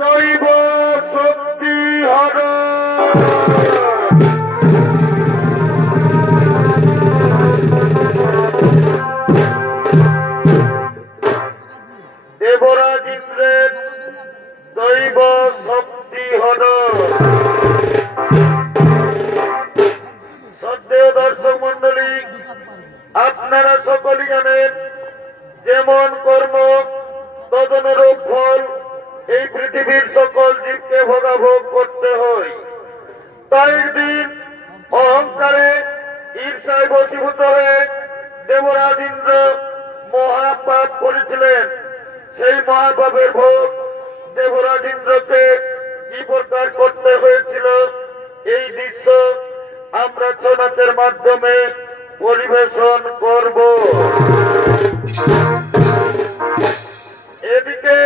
দৈব শক্তি হর দেবরাজ ইন্দ্রের দৈব শক্তি হর। শ্রদ্ধেয় দর্শক মন্ডলী, আপনারা সকলেই জানেন যেমন কর্ম তদনুরূপ ফল এই পৃথিবীর সকল জীবকে ভোগাভোগ করতে হয়। তাই দিন অহংকারে ঈর্ষায় বশীভূত হয়ে দেবরাজ ইন্দ্র মহাপাপ করেছিলেন। সেই মহাপাপের ভোগ দেবরাজ ইন্দ্রকে কি প্রকার করতে হয়েছিল এই দৃশ্য আমরা ছৌ নাচের মাধ্যমে পরিবেশন করব। এদিকে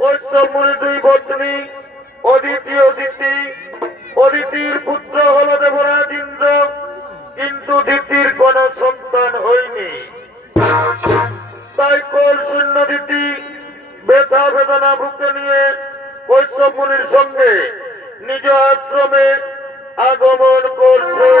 কশ্যপ মুনির দুই পত্নী অদিতি অদিতির পুত্র হল দেবরাজ ইন্দ্র, কিন্তু দিতির কোন সন্তান হয়নি। তাই কল শূন্য দিতি ব্যথা বেদনা বুকে নিয়ে কশ্যপ মুনির সঙ্গে নিজ আশ্রমে আগমন করছে।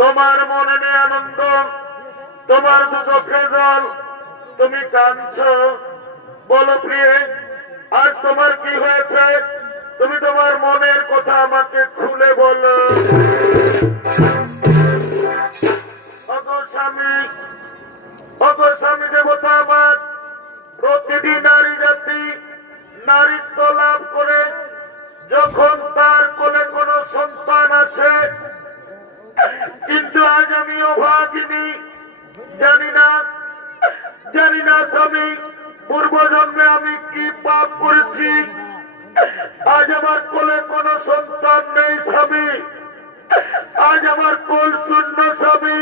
তোমার মনে নেই আনন্দ, তোমার দুঃখে জল, তুমি কাঁদছ। বলো প্রিয়ে, আজ তোমার কি হয়েছে? তুমি তোমার মনের কথা আমাকে খুলে বলো। স্বামী দেবতা আমার, প্রতিটি নারী জাতি নারীত্ব লাভ করে যখন তার কোলে কোনো সন্তান আছে, কিন্তু আজ আমি অভাগিনী। জানি না স্বামী, পূর্ব জন্মে আমি কি পাপ করেছি, আজ আমার কোলে কোনো সন্তান নেই স্বামী, আজ আমার কোল শূন্য স্বামী,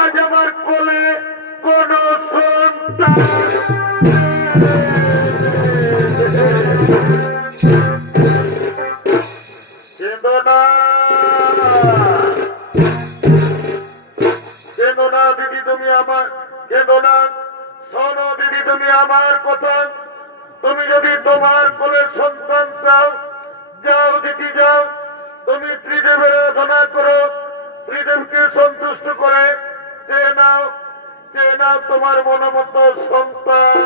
আজ আমার কোলে কোনো সন্তান কেঁদো না, কেঁদো না দিদি, তুমি আমার কেঁদো না। শোনো দিদি, তুমি আমার কথা, তুমি যদি তোমার কোলে সন্তান চাও, যাও দিদি যাও, তুমি ত্রিদেবের আরাধনা করো, ত্রিদেবকে সন্তুষ্ট করে চেয়ে নাও, চেয়ে নাও তোমার মনোমত সন্তান।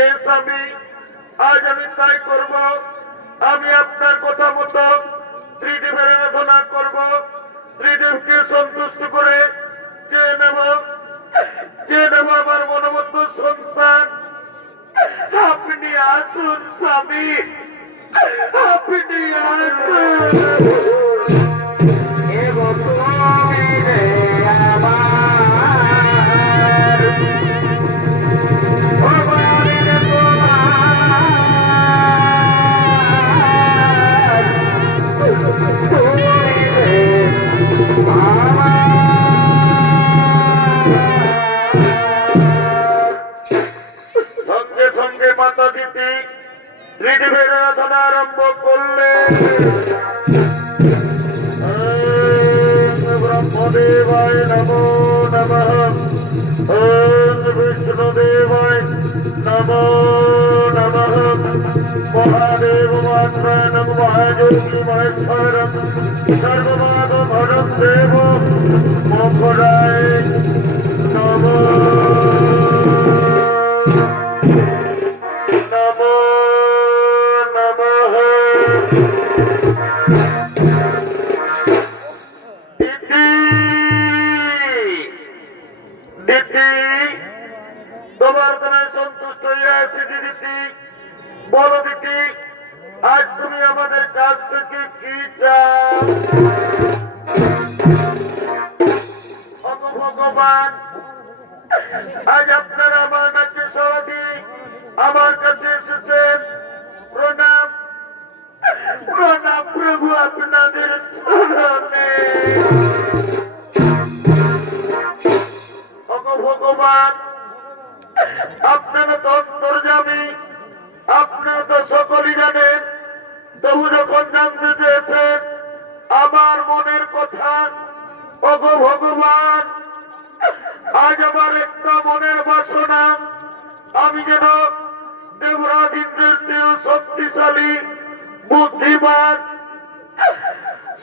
এই স্বামী, আজ আমি তাই করব, আমি আপনার কথা মতো ত্রিদেবের আরাধনা করব, ত্রিদেবকে সন্তুষ্ট করে চেয়ে নেব, চেয়ে নেব আমার মনোমত সন্তান। আপনি আসুন স্বামী, আপনি আসুন। সঙ্গে সঙ্গে মাতা দিদি ত্রিদেবের আরাধনা আরম্ভ করলে। ব্রহ্মদেবায় নমো নমঃ, ওম বিষ্ণুদেবায় নমো নমঃ, মহাদেব মাত্রায়ণ মহাযোগী মহেশ্বরম সর্বমাগ ভরম দেব মোক্ষদায় নমো নমো নমঃ। দিদি, দিদি, তোমার দ্বারা সন্তুষ্ট হয়ে আছি দিদি। বলো দিদি, আজ তুমি আমাদের কাছ থেকে কি চাও? ভগবান, আজ আপনারা আমার কাছে সবাই আমার কাছে এসেছেন। প্রণাম, প্রণাম প্রভু আপনাদের চরণে। ভগবান, আপনারা তো অন্তর্যামী, আপনারা তো সকলই জানেন, তবু যখন জানতে চেয়েছেন আমার মনের কথা, ভগবান, আজ আমার একটা মনের বাসনা, আমি যেন দেবরাজ ইন্দ্রের চেয়ে শক্তিশালী বুদ্ধিমান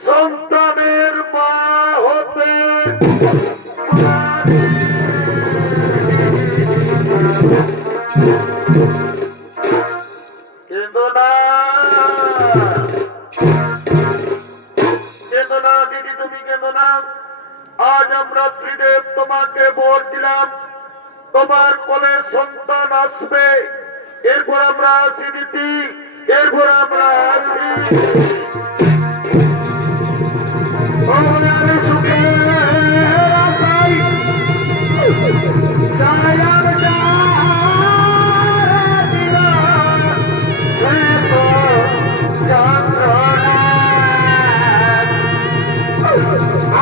সন্তানের মা হতে পারি। কেঁদো না, কেঁদো না দিদি, তুমি কেঁদো না। আজ আমরা ত্রিদেব তোমাকে বর দিলাম, তোমার কোলে সন্তান আসবে, এরপর আমরা আসি দিদি, এরপর আমরা আসি।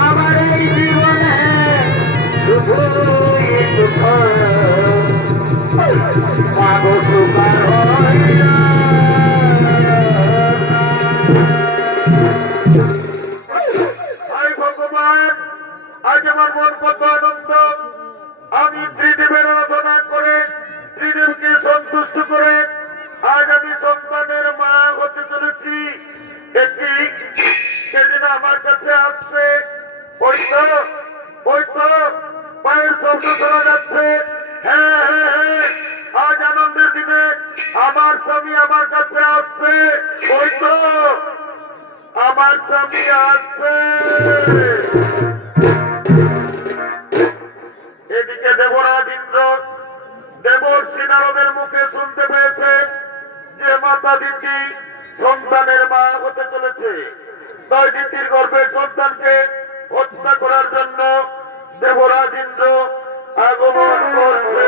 আমার এই জীবনে শুধু ভগবান, আজ আমার মন কত আনন্দ। আমি ত্রিদেবের আরাধনা করে, ত্রিদেবকে সন্তুষ্ট করে আজ আমি সন্তানের মা হতে চলেছি। একটি সেদিন আমার কাছে আসছে, ওই তো পায়ের শব্দ শোনা যাচ্ছে। হ্যাঁ হ্যাঁ হ্যাঁ, আজ আনন্দের দিনে আমার স্বামী আমার কাছে আসছে, ওই তো আমার স্বামী আসছে। এদিকে দেবরাজ ইন্দ্র দেবর্ষি নারদের মুখে শুনতে পেয়েছে যে মাতা দিতি সন্তানের মা হতে চলেছে, তাই দিতির গর্ভের সন্তানকে হত্যা করার জন্য দেবরাজ ইন্দ্র আগমন করছে।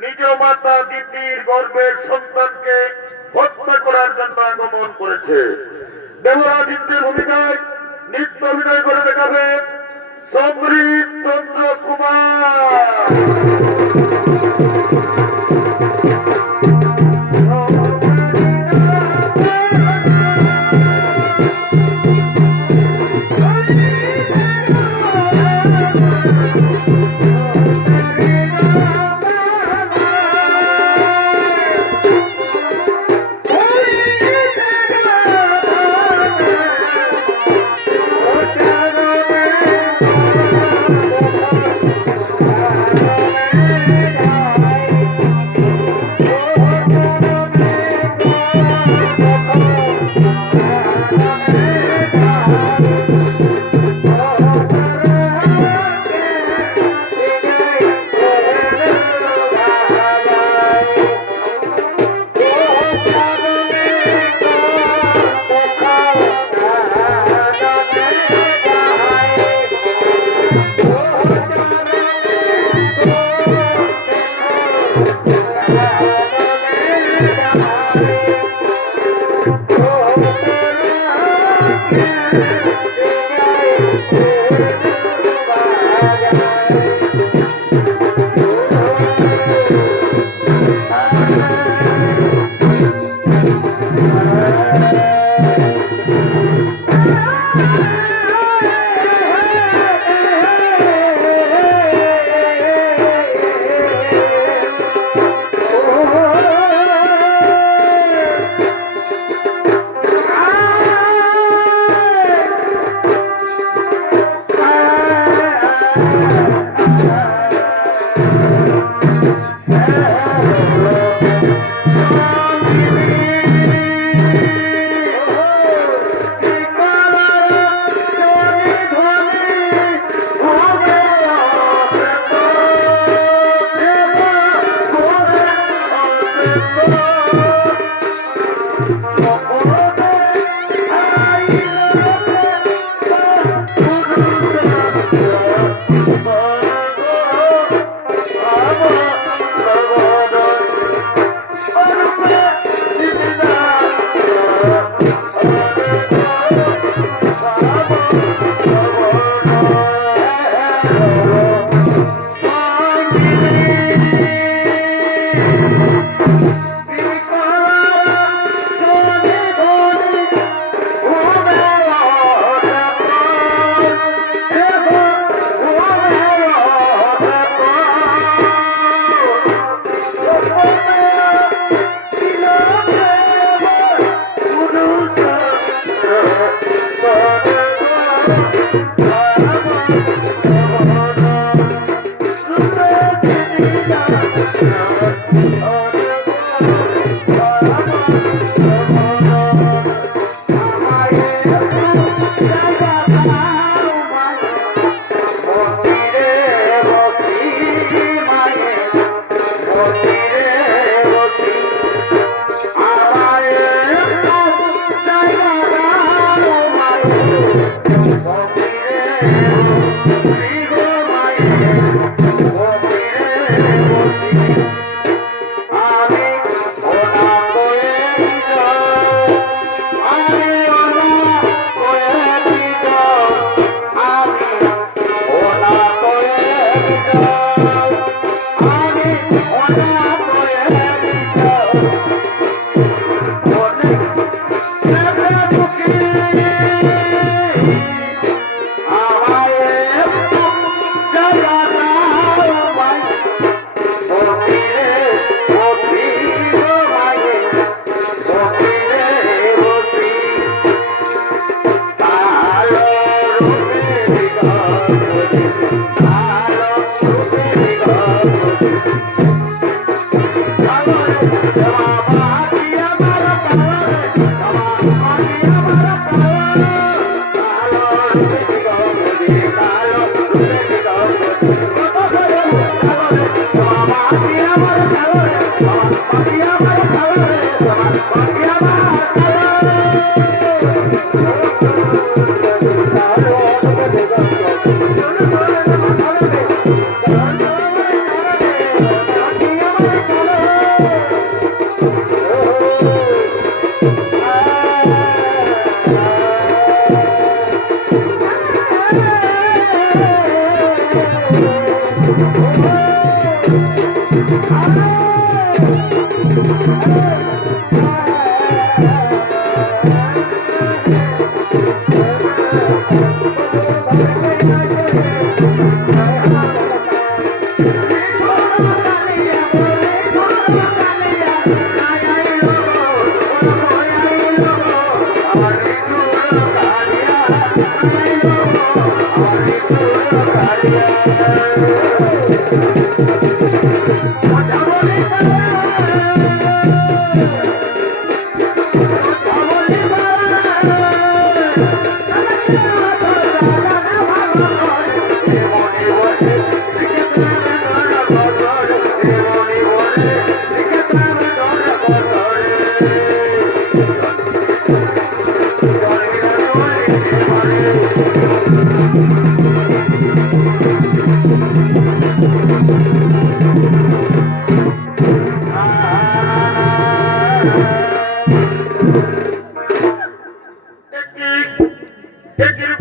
নিজ মাতা দিদির গর্ভের সন্তানকে হত্যা করার জন্য আগমন করেছে। দেবরাজিতের ভূমিকায় নৃত্য অভিনয় করে দেখাবেন সমৃদ্ধ চন্দ্র কুমার।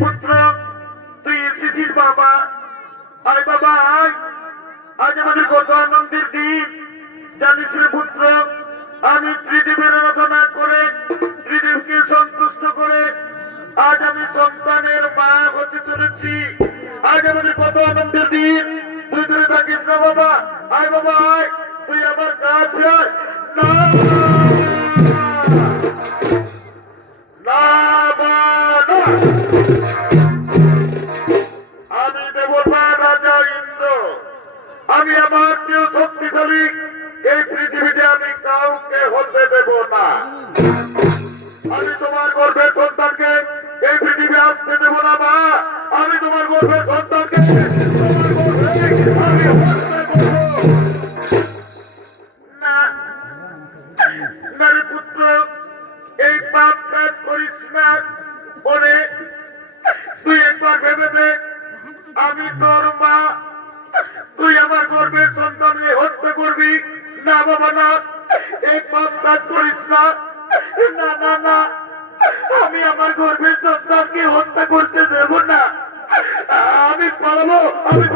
পুত্র তুই এসেছিস বাবা। আয় বাবা আয়, আজ আমাদের কত আনন্দের দিন জানিস রে পুত্র। আমি ত্রিদেবের আরাধনা করে ত্রিদেবকে সন্তুষ্ট করে আজ আমি সন্তানের মা হতে চলেছি। আজ আমাদের কত আনন্দের দিন, তুই ধরে থাকিস না বাবা। আয় বাবা আয়, তুই আমার কাছে আয়। না না বা না, আমি দেবতা রাজা ইন্দ্র, আমি আমার চেয়ে শক্তিশালী এই পৃথিবীতে আমি কাউকে হতে দেব না। আমি তোমার গর্ভের সন্তানকে এই পৃথিবী আসতে দেব না মা। আমি তোমার গর্ভের সন্তানকে আমি হত্যা করব না। নারী পুত্র, এই পাপ কাজ করিস না। পরে তুই একবার ভেবে দেখ, আমি তোর মা, তুই আমার গর্ভের সন্তানকে হত্যা করবি না বাবা না। এই পাপ কাজ করিস না। না না না, আমি আমার গর্ভের সন্তানকে হত্যা করতে দেব না। আমি পারবো, আমি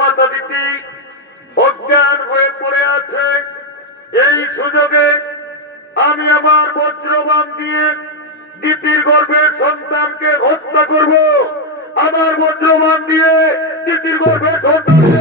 মাতা দিদি অজ্ঞান হয়ে পড়ে আছে। এই সুযোগে আমি আমার বজ্রবাণ দিয়ে দিদির গর্ভের সন্তানকে হত্যা করব। আমার বজ্রবাণ দিয়ে দিদির গর্ভের সন্তানকে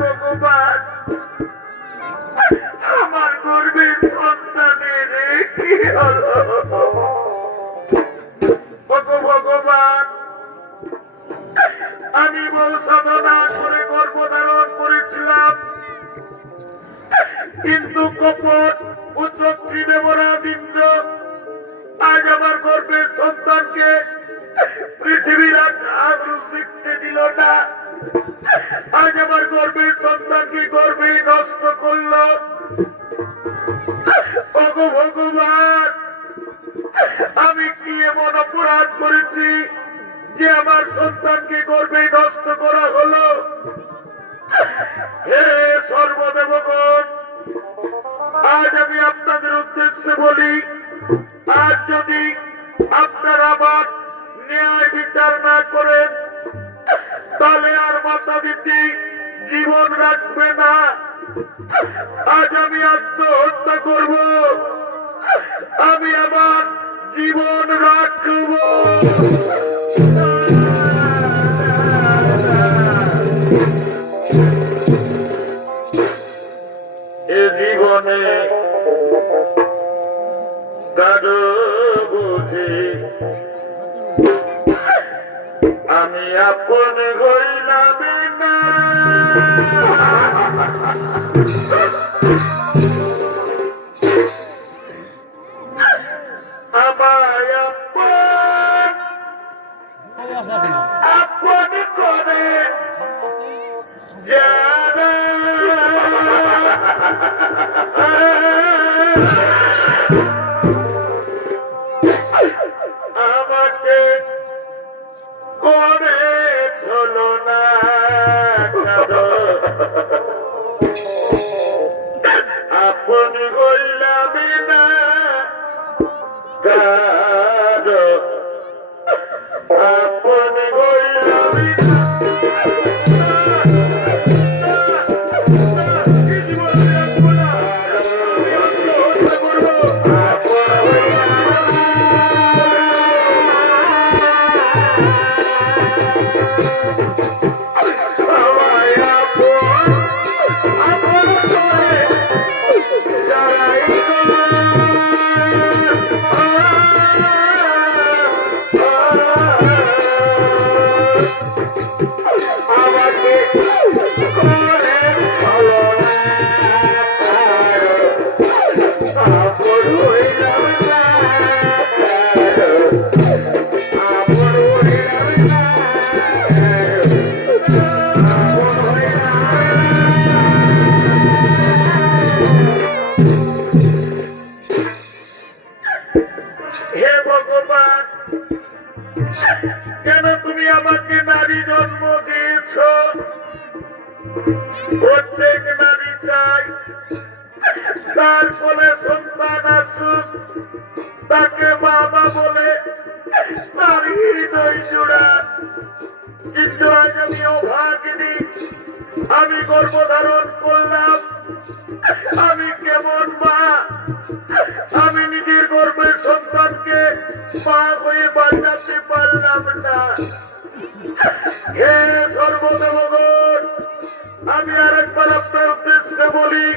ভগবান, আমার গর্ভের সন্তানের কি হলো? ভগবান, আমি বহু সাধনা করে গর্ভধারণ করেছিলাম, কিন্তু কপট পুত্রী দেবরাজ ইন্দ্র আজ আমার গর্ভের সন্তানকে পৃথিবীর দেখতে দিল না। আজ আমার গর্ভের সন্তানকে গর্ভে নষ্ট করল। ভগবান, আমি কি এমন অপরাধ করেছি যে আমার সন্তানকে গর্ভে নষ্ট করা হলো? হে সর্বদেবগণ, আজ আমি আপনাদের উদ্দেশ্যে বলি, আজ যদি আপনারা আমার ন্যায় বিচার না করেন তাহলে আর মাতা দিদি জীবন রাখবে না। আজ আমি আত্মহত্যা করব, আমি আমার জীবন রাখব। এ জীবনে কারো বুঝি আমি আপন হইলাম না। আমায় আপন আপন করে যারা আমাকে করে চলো না আপন হইলাম না কারো আপন হইলাম হে ভগবান, কেন তুমি আমাকে নারী জন্ম দিয়েছ? প্রত্যেক নারী চাই তার কোলে সন্তান আসুক, তাকে বাবা বলে তার হৃদয় জোড়া। কিন্তু আজ আমি অভাগিনী, আমি গর্ভধারণ করলাম, আমি কেমন মা? আমি নিজের গর্ভের সন্তানকে মা হয়ে বাঁচাতে পারলাম না। হে সর্বদেবগণ, আমি আরেকবার আপনার উদ্দেশ্যে বলি,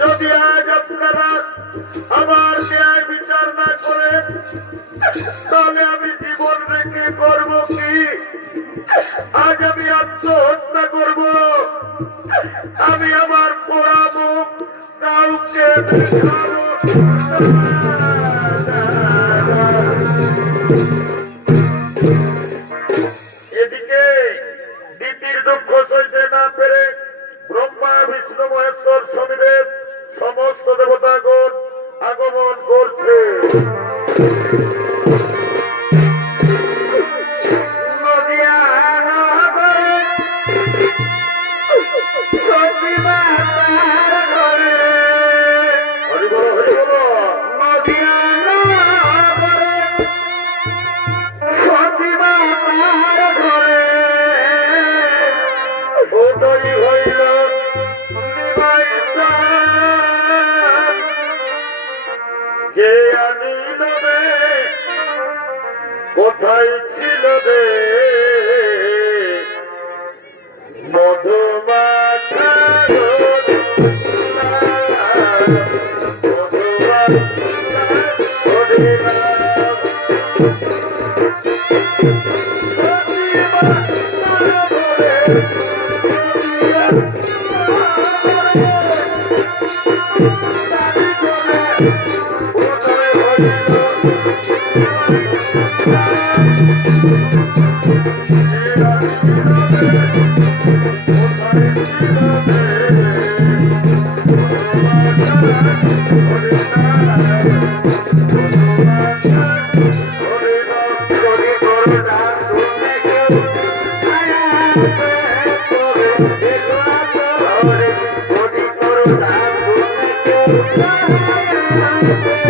যদি আজ আপনারা আমার ন্যায় বিচার না করেন তাহলে আমি জীবন রেখে করব কি? আজ আমি আত্মহত্যা করব, আমি আমার পোড়া মুখ কাউকে দেখাবো। এদিকে দিদির দুঃখ সইতে না পেরে ব্রহ্মা বিষ্ণু মহেশ্বর শনিদেব সমস্ত দেবতাগণ আগমন করছে। কে আনিল রে, কোথায় ছিল রে মধুমাখা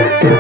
Bye.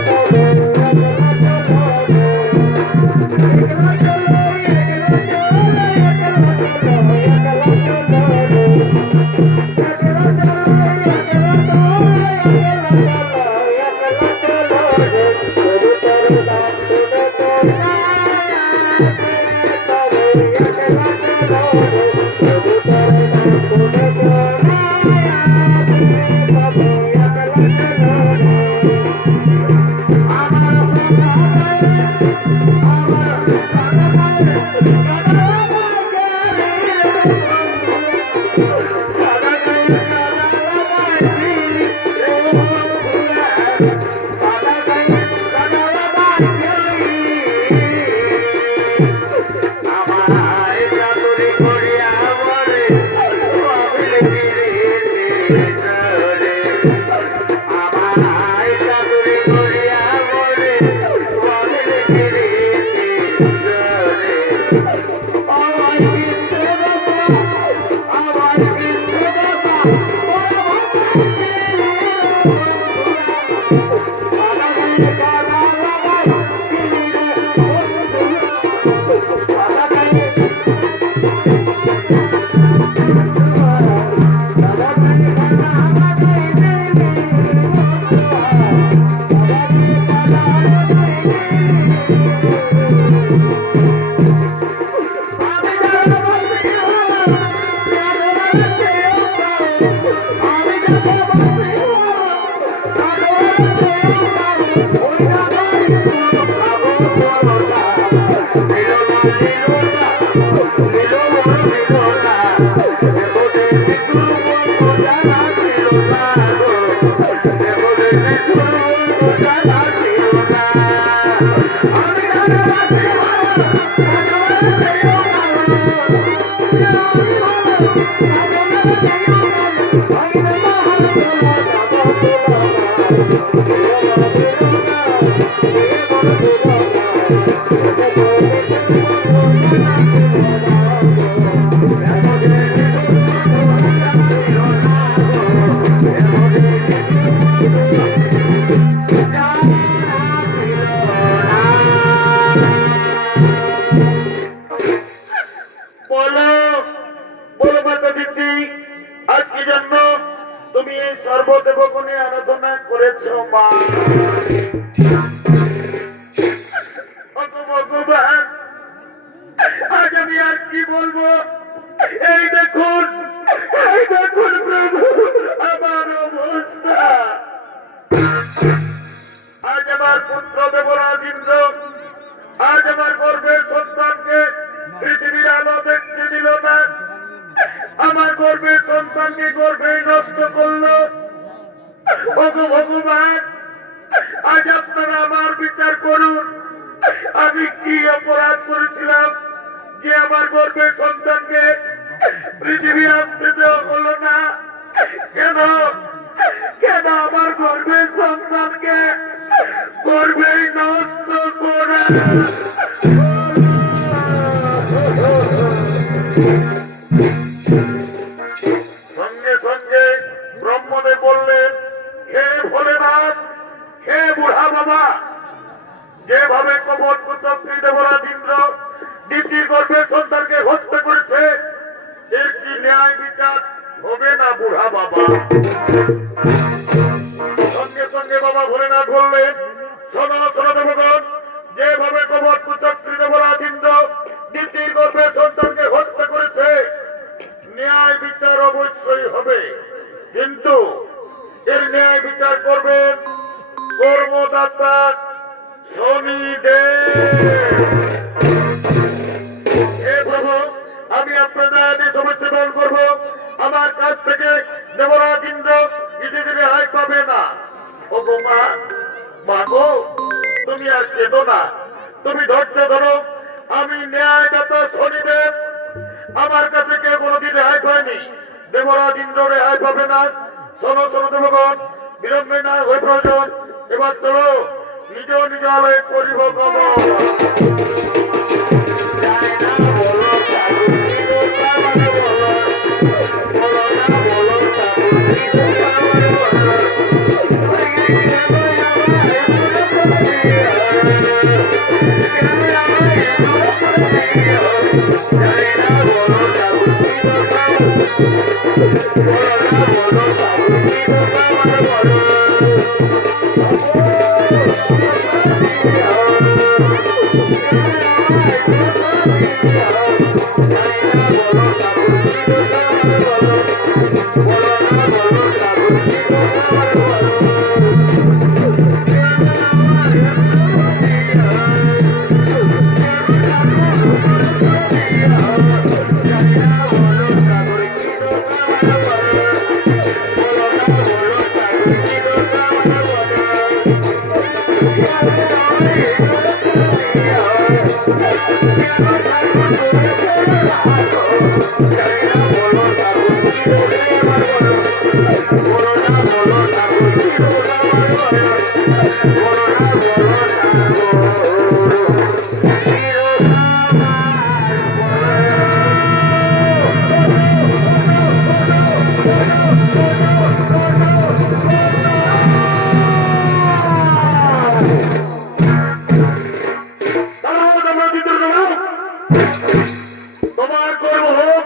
তোমার কর্ম হোক,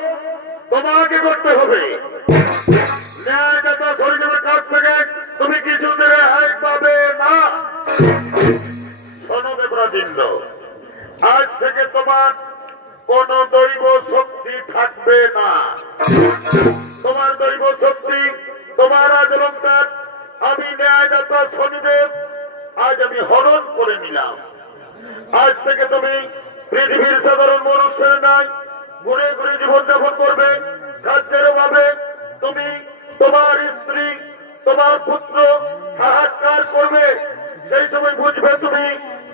তোমাকে করতে হবে। ন্যায়দাতা শরীরের কাছ থেকে তুমি কিছুতে রেহাই পাবে না। শোনো দেবরাজিন্দ্র, আজ থেকে তোমার কোন দৈব শক্তি থাকবে না। তোমার দৈব শক্তি, তোমার আজ অলঙ্কার আমি ন্যায়দাতা শনিদেব আজ আমি হরণ করে নিলাম। আজ থেকে তুমি পৃথিবীর সাধারণ মানুষের নাই ঘুরে ঘুরে জীবনযাপন করবে। খাদ্যের অভাবে তুমি, তোমার স্ত্রী, তোমার পুত্র হাহাকার করবে। সেই সময় বুঝবে তুমি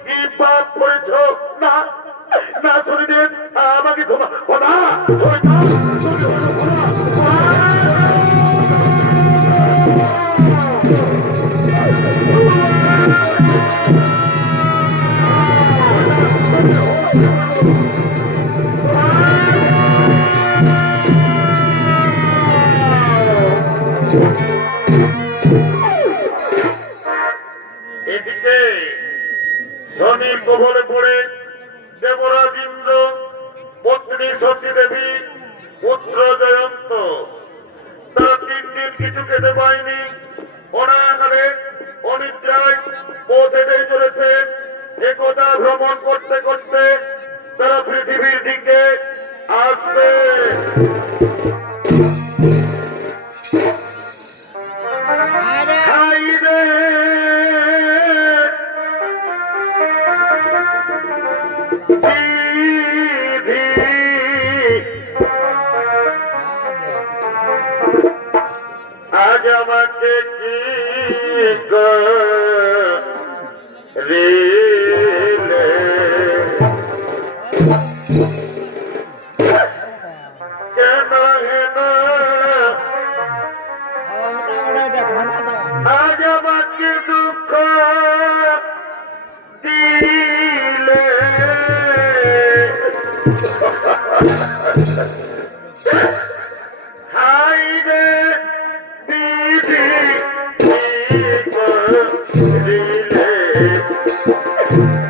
কি পাপ করেছ। না না শনিদেব, আমাকে তোমার এদিকে শনি কবলে পড়ে দেবরাজ ইন্দ্র, পত্নী সতী দেবী, পুত্র জয়ন্ত তারা 3 দিন কিছু খেতে পায়নি। অনাহারে অনিদ্রায় পথ হেঁটেই চলেছে। একদা ভ্রমণ করতে করতে তারা পৃথিবীর দিকে আসবে। আজ আমাকে কি রিলে কেন হেন আজ আমাকে দুঃখ দিলে। হাই রে দিদি দিলে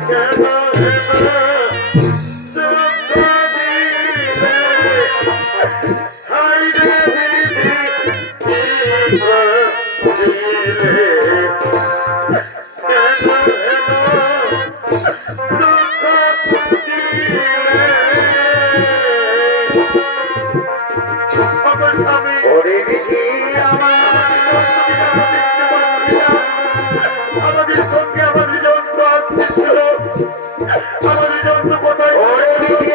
কেন দুঃখ দিলে। হাই রে দিদি দিলে কেন দুঃখ দিলে। ওরে দিদি আমাদের সঙ্গে আমাদের যন্ত্র আসছিল, আমাদের যন্ত্র কোথায়? ওরে দিদি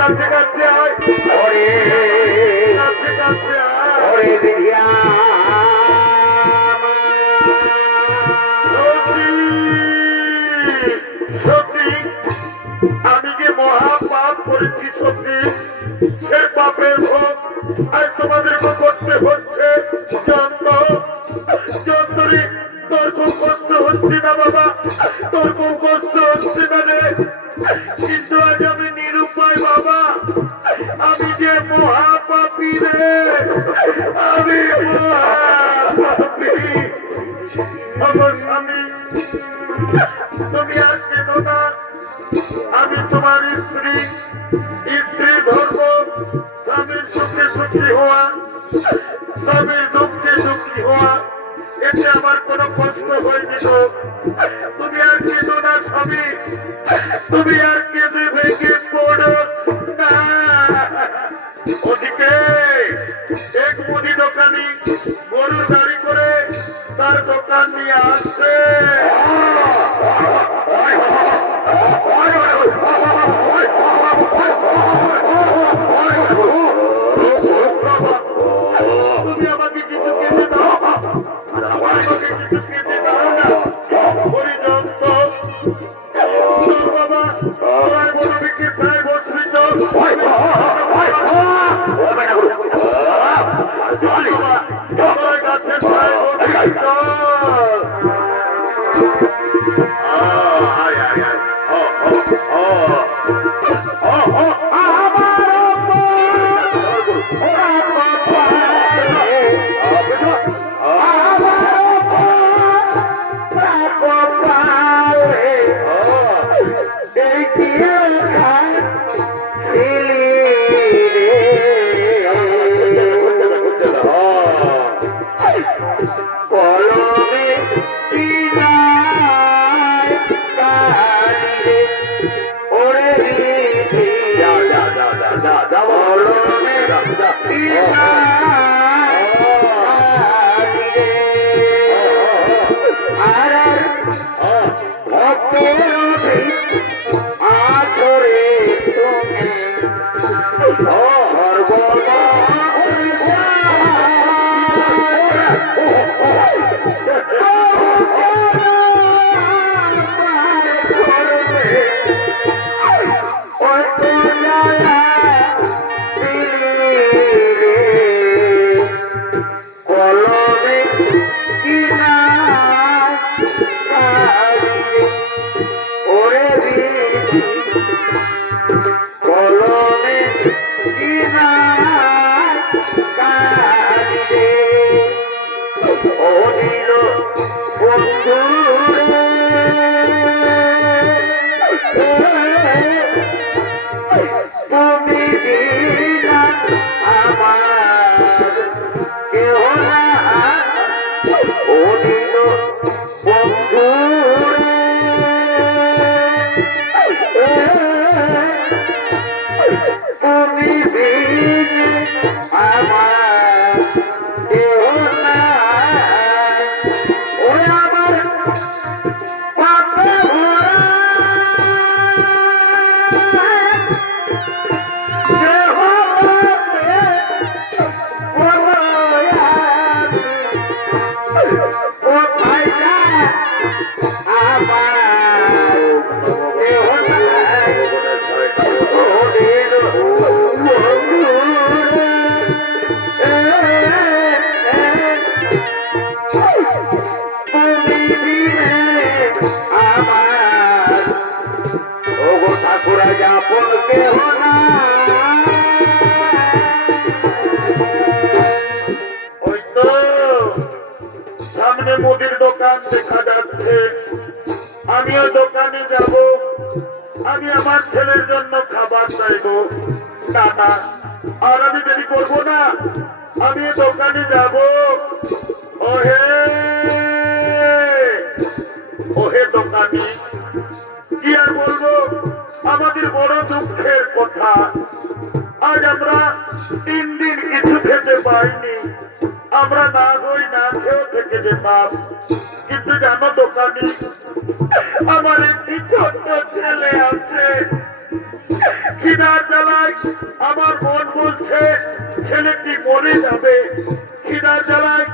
কাছে কাছে আয়, ওরে কাছে কাছে আয়, ওরে বিধিয়া সত্যি আমি যে মহা পাপ করেছি সত্যি, সে পাপের ভোগ আজ তোমাদেরকে করতে হচ্ছে। যন্তরে তোর খুব কষ্ট হচ্ছে না বাবা, তোর খুব কষ্ট হচ্ছে না রে, কিন্তু আজ আমি নিরুপায় বাবা। আমি যে মহাপাপী রে, আমি ওগো স্বামী, তুমি আর কেঁদো না। আমি তোমার স্ত্রী, স্ত্রী ধর্ম স্বামীর সুখে সুখী হওয়া, স্বামীর দুঃখে দুঃখী হওয়া, এতে আমার কোনো কষ্ট হয়নি গো। তুমি আর কেঁদো না স্বামী, তুমি আর কেঁদে ভেঙে পড়ো না। ওদিকে এক মুদি দোকানি গরুর গাড়ি করে তার দোকান নিয়ে আসছে। তুমি আমাকে কিছু কেটে দাও, আমাকে কিছু কেটে দাও না। হরিজন তো বাবা, তোমার বড় বিক্রি প্রায় বসবি তো। তোমার গাছের প্রায় বসবি তো। মুদির দোকান দেখা যাচ্ছে, আমিও দোকানে যাব, আমি আমার ছেলের জন্য খাবার চাইবো। টাকা আর আমি দেরি করবো না, আমি দোকানে যাব। ওহে ওহে দোকানি, কি আর বলবো, আমাদের বড় দুঃখের কথা, আজ আমরা 3 দিন কিছু খেতে পাইনি। আমরা না হই না খেয়েও থেকে যেতাম, কিন্তু জানো দোকানি, আমার একটি ছোট্ট ছেলে আছে, খিদার জ্বালায় আমার মন বলছে ছেলেটি মরে যাবে। খিদার জ্বালায়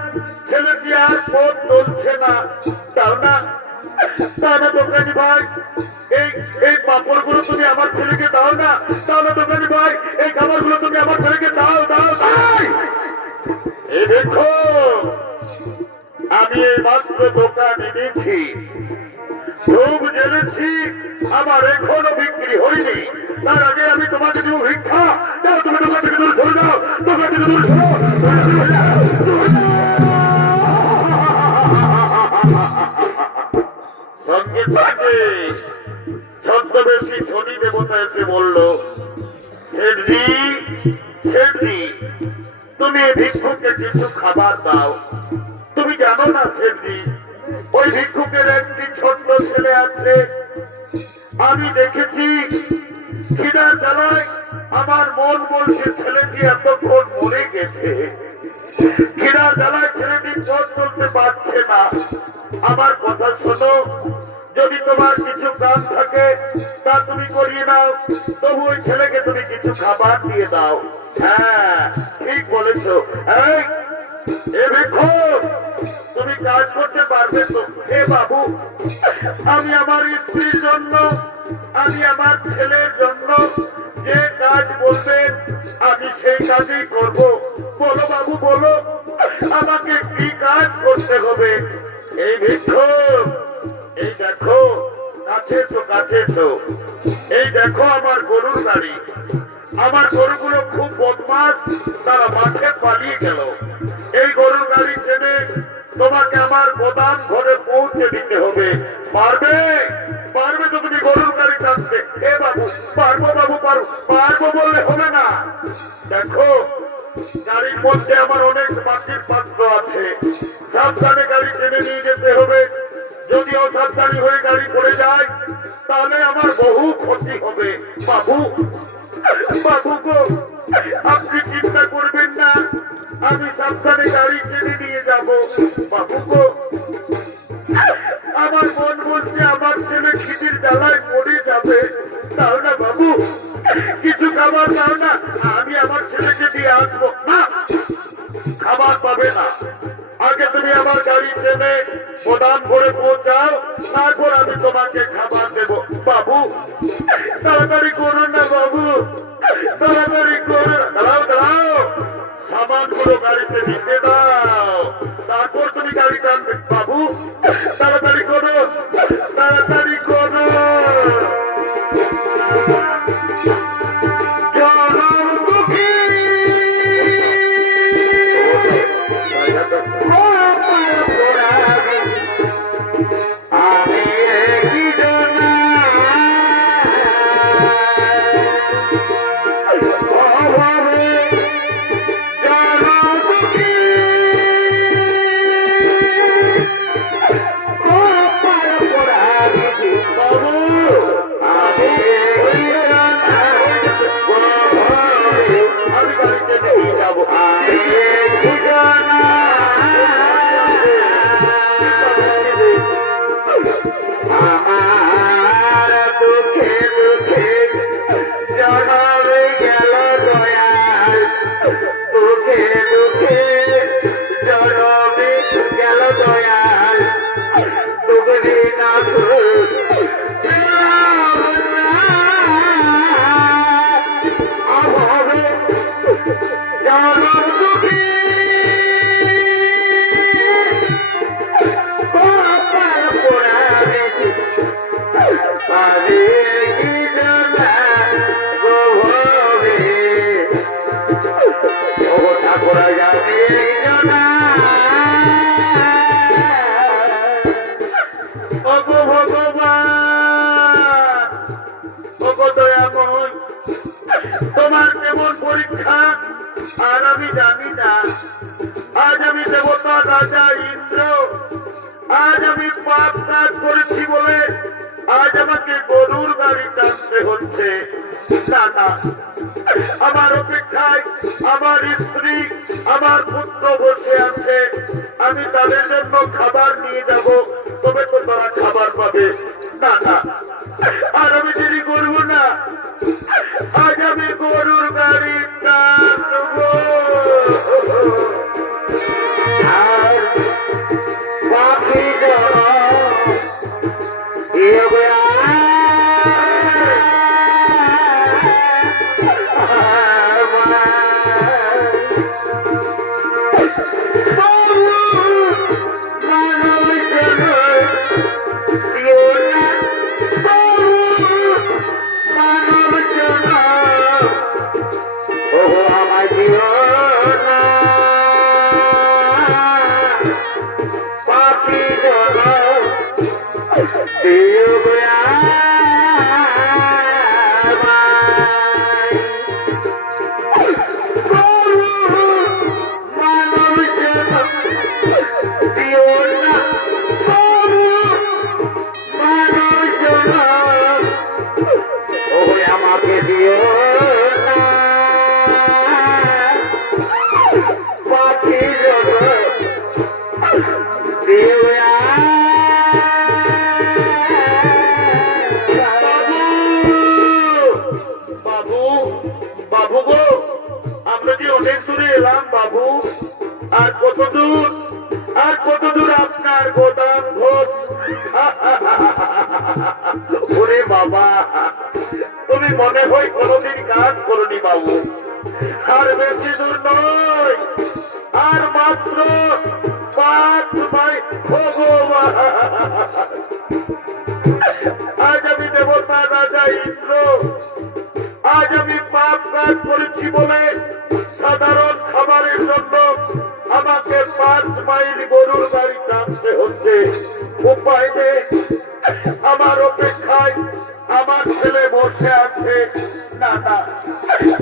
ছেলেটি আর পথ চলছে না। তাও না দোকানি ভাই, এই পাপড় গুলো তুমি আমার ছেলেকে দাও না। তাও না দোকানি ভাই, এই খাবার গুলো তুমি আমার ছেলেকে দাও দাও দাও। এই দেখো, আমি এই মাত্র দোকান এনেছি, ধূপ জেনেছি, আমার এখনো বিক্রি হয়নি। তার আগে আমি তোমাকে দেবো ভিক্ষা। যাও, তুমি দোকান থেকে দূরে সরে যাও, দোকান থেকে দূরে সরো। তুমি জানো না সেদিন ওই ভিক্ষুকের একটি ছোট্ট ছেলে আছে, আমি দেখেছি খিদা জ্বালায় আমার মন বলছে ছেলেটি এতক্ষণ মরে গেছে। খিদা জ্বালায় ছেলেটি পথ চলতে পারছে না। আমার কথা শোনো, যদি তোমার কিছু কাজ থাকে তা তুমি করিয়ে নাও, তবু ওই ছেলেকে তুমি কিছু খাবার দিয়ে দাও। হ্যাঁ ঠিক বলেছো। এই এ ভিক্ষুক, তুমি কাজ করতে পারবে তো? হে বাবু, আমি আমার স্ত্রীর জন্য, আমি আমার ছেলের জন্য যে কাজ বলবেন আমি সেই কাজই করব। বলো বাবু বলো, আমাকে কি কাজ করতে হবে? এই ভিক্ষুক, এই দেখো, কাছে এসো, কাছে এসো। এই দেখো আমার গরুর গাড়ি। আমার গরুগুলো খুব বদমাস, তারা মাঠে পালিয়ে গেল। এই গরুর গাড়ি টেনে তোমাকে আমার গোদাম ঘরে পৌঁছে দিতে হবে। পারবে? পারবে তো তুমি গরুর গাড়ি টানতে? এ বাবু, পারবো বাবু, পারবো বললে হবে না। দেখো গাড়ির মধ্যে আমার অনেক মাটির পাত্র আছে, সাবধানে গাড়ি টেনে নিয়ে যেতে হবে। যদি অসাবধানী হয়ে গাড়ি পড়ে যায় তাহলে আমার বহু ক্ষতি হবে। বাবু, বাবু গো, আপনি চিন্তা করবেন না, আমি সাবধানে গাড়ি টেনে নিয়ে যাব। বাবু গো, আমার মন বলছে আমার ছেলে খিদির জ্বালায় মরে যাবে। তাও না বাবু, কিছু খাবার দাও না, আমি আমার ছেলেকে দিয়ে আসবো। না, খাবার পাবে না। আগে তুমি আমার গাড়ি টেনে গোদাম ভরে পৌঁছাও, তারপর আমি তোমাকে খাবার দেব। বাবু তাড়াতাড়ি করুন না বাবু, তাড়াতাড়ি করুন। দাঁড়াও দাঁড়াও, সামানগুলো গাড়িতে নিতে দাও, তারপর তুমি গাড়ি টানবে। বাবু তাড়াতাড়ি করো, তাড়াতাড়ি করো। তোমার কেমন পরীক্ষা আর আমি জানি না। আজ আমি দেবতা রাজা ইন্দ্র, আজ আমি পাপ কাজ করেছি বলে আজ আমাকে গরুর গাড়ি টানতে হচ্ছে। না না, আমার অপেক্ষায় আমার স্ত্রী, আমার পুত্র বসে আছে, আমি তাদের জন্য খাবার নিয়ে যাব, তবে তো তারা খাবার পাবে। না না, আর আমি দেরি করবো না, আজ আমি গরুর গাড়ি টানবো। আর বাকি এলাম বাবু। আর কত দূর, আর কত দূর আপনার গোদাম ঘর? ওরে বাবা, তুমি মনে হয় কোনোদিন কাজ করনি বাবু। আর বেশি দূর নয়, আর মাত্র 5 মাইল। ভগবান, আজ আমি দেবতা রাজা ইন্দ্র, আজ আমি পাপ কাজ করেছি বলে সাধারণ খাবারের জন্য আমাকে 5 মাইল গরুর গাড়ি টানতে হচ্ছে। উপায় নেই, আমার অপেক্ষায় আমার ছেলে বসে আছে। না না,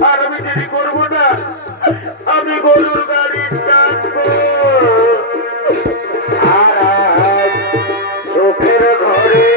আর আমি দেরি করবো না, আমি গরুর গাড়ি টানবো। আর চোখের ঘরে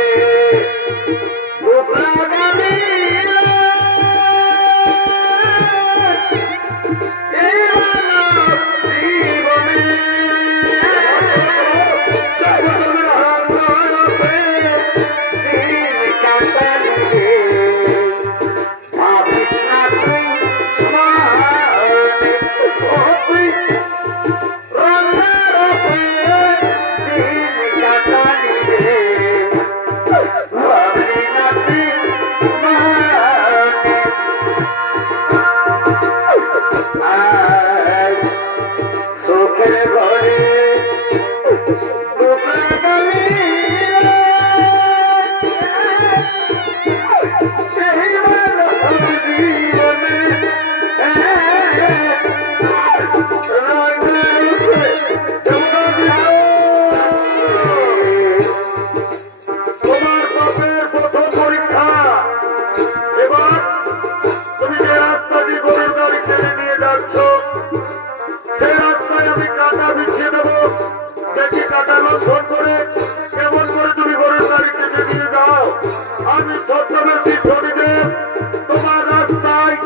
তোমার রাস্তায়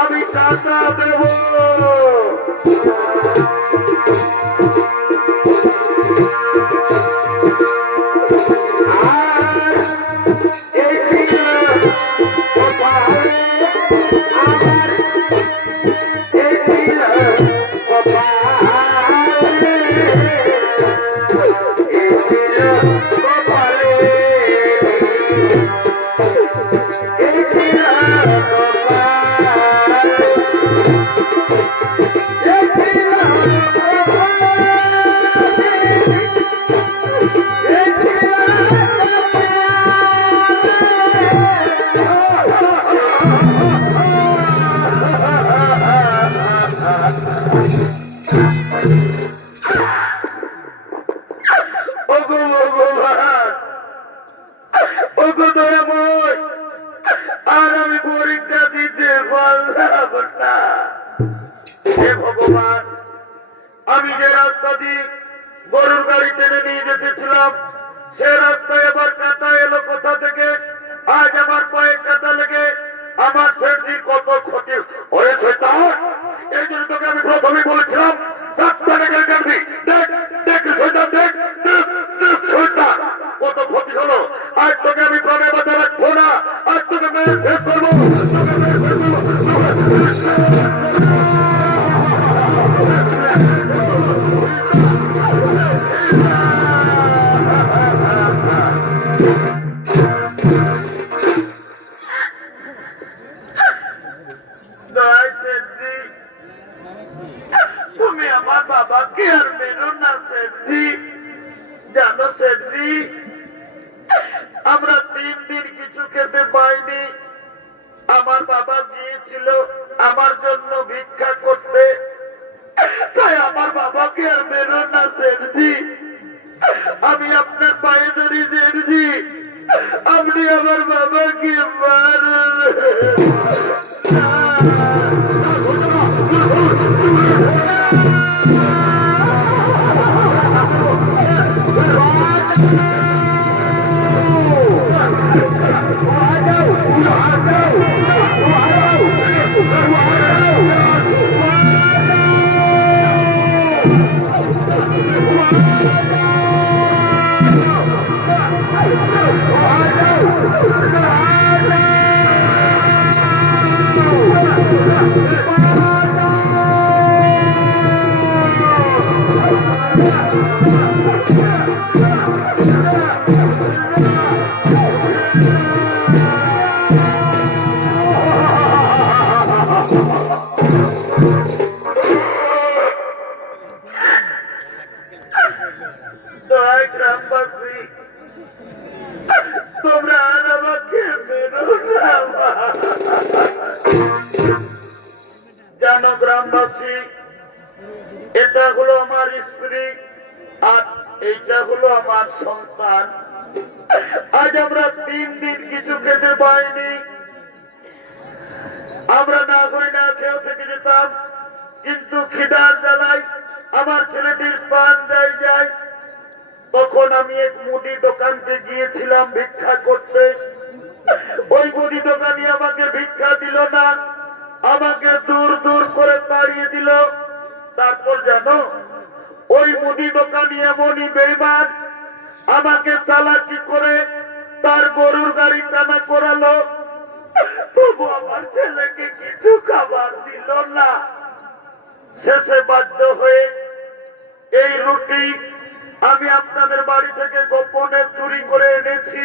আমি টাকা দেব। আর আমি পরীক্ষা দিতে পারলাম না। হে ভগবান, আমি যে রাস্তা দিয়ে গরুর গাড়ি টেনে নিয়ে যেতেছিলাম সে রাস্তায় এবার কাঁটা এলো কোথা থেকে? আজ আমার পায়ে কাঁটা লেগে আমার ছেলেটির কত ক্ষতি। ওরে শয়তান, এই জন্য তোকে আমি প্রথমেই বলেছিলাম সাবধানে গাড়ি কাটবি। দেখ দেখ শয়তান, দেখ দেখ শয়তান, কত ক্ষতি হলো। আজ তোকে আমি প্রাণে বাঁচা রাখবো না, আজ তোকে মেরে শেষ করবো, তোকে মেরে শেষ করবো। তুমি আমার বাবাকে আর মেরো না সেঠজি। জানো সেঠজি, আমরা 3 দিন কিছু খেতে পাইনি। আমার বাবা গিয়েছিল আমার জন্য ভিক্ষা করতে, তাই আমার বাবাকে আর মেরো না সেঠজি। আমি আপনার পায়ে ধরি সেঠজি, আপনি আমার বাবাকে মারুন। দয়ায় গ্রামবাসী, তোমরা আর আমাকে মেরো না। জানো গ্রামবাসী, এটা হলো আমার স্ত্রী আর এইটা হলো আমার সন্তান। আজ আমরা 3 দিন কিছু খেতে পাইনি। আমরা না করে না খেয়েও থেকে যেতাম, কিন্তু খিদার জ্বালায় আমার ছেলেটির প্রাণ যায়। তখন আমি এক মুদি দোকানকে গিয়েছিলাম ভিক্ষা করতে। ওই মুদি দোকানি আমাকে ভিক্ষা দিল না, আমাকে দূর দূর করে তাড়িয়ে দিল। তারপর জানো, ওই মুদি দোকানি এমনই বেঈমান, আমাকে চালাকি করে তার গরুর গাড়ি টানা করালো। তবু আমার ছেলেকে কিছু খাবার দিল না। শেষে বাধ্য হয়ে এই রুটি আমি আপনাদের বাড়ি থেকে গোপনে চুরি করে এনেছি।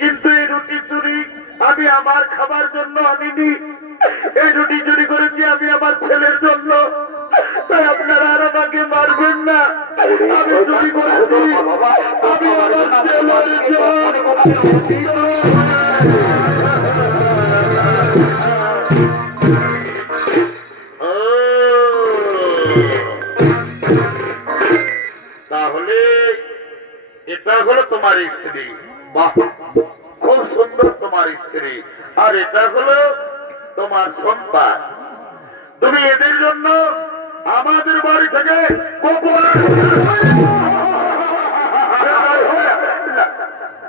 কিন্তু এই রুটি চুরি আমি আমার খাবার জন্য আনিনি, এই রুটি চুরি করেছি আমি আমার ছেলের জন্য। তাই আপনারা আর আমাকে মারবেন না। আমি চুরি করেছি, আমি আমার ছেলের জন্য। তাহলে এটা হলো তোমার স্ত্রী। বাহ, খুব সুন্দর তোমার স্ত্রী। আর এটা হলো তোমার সন্তান। তুমি এদের জন্য আমাদের বাড়ি থেকে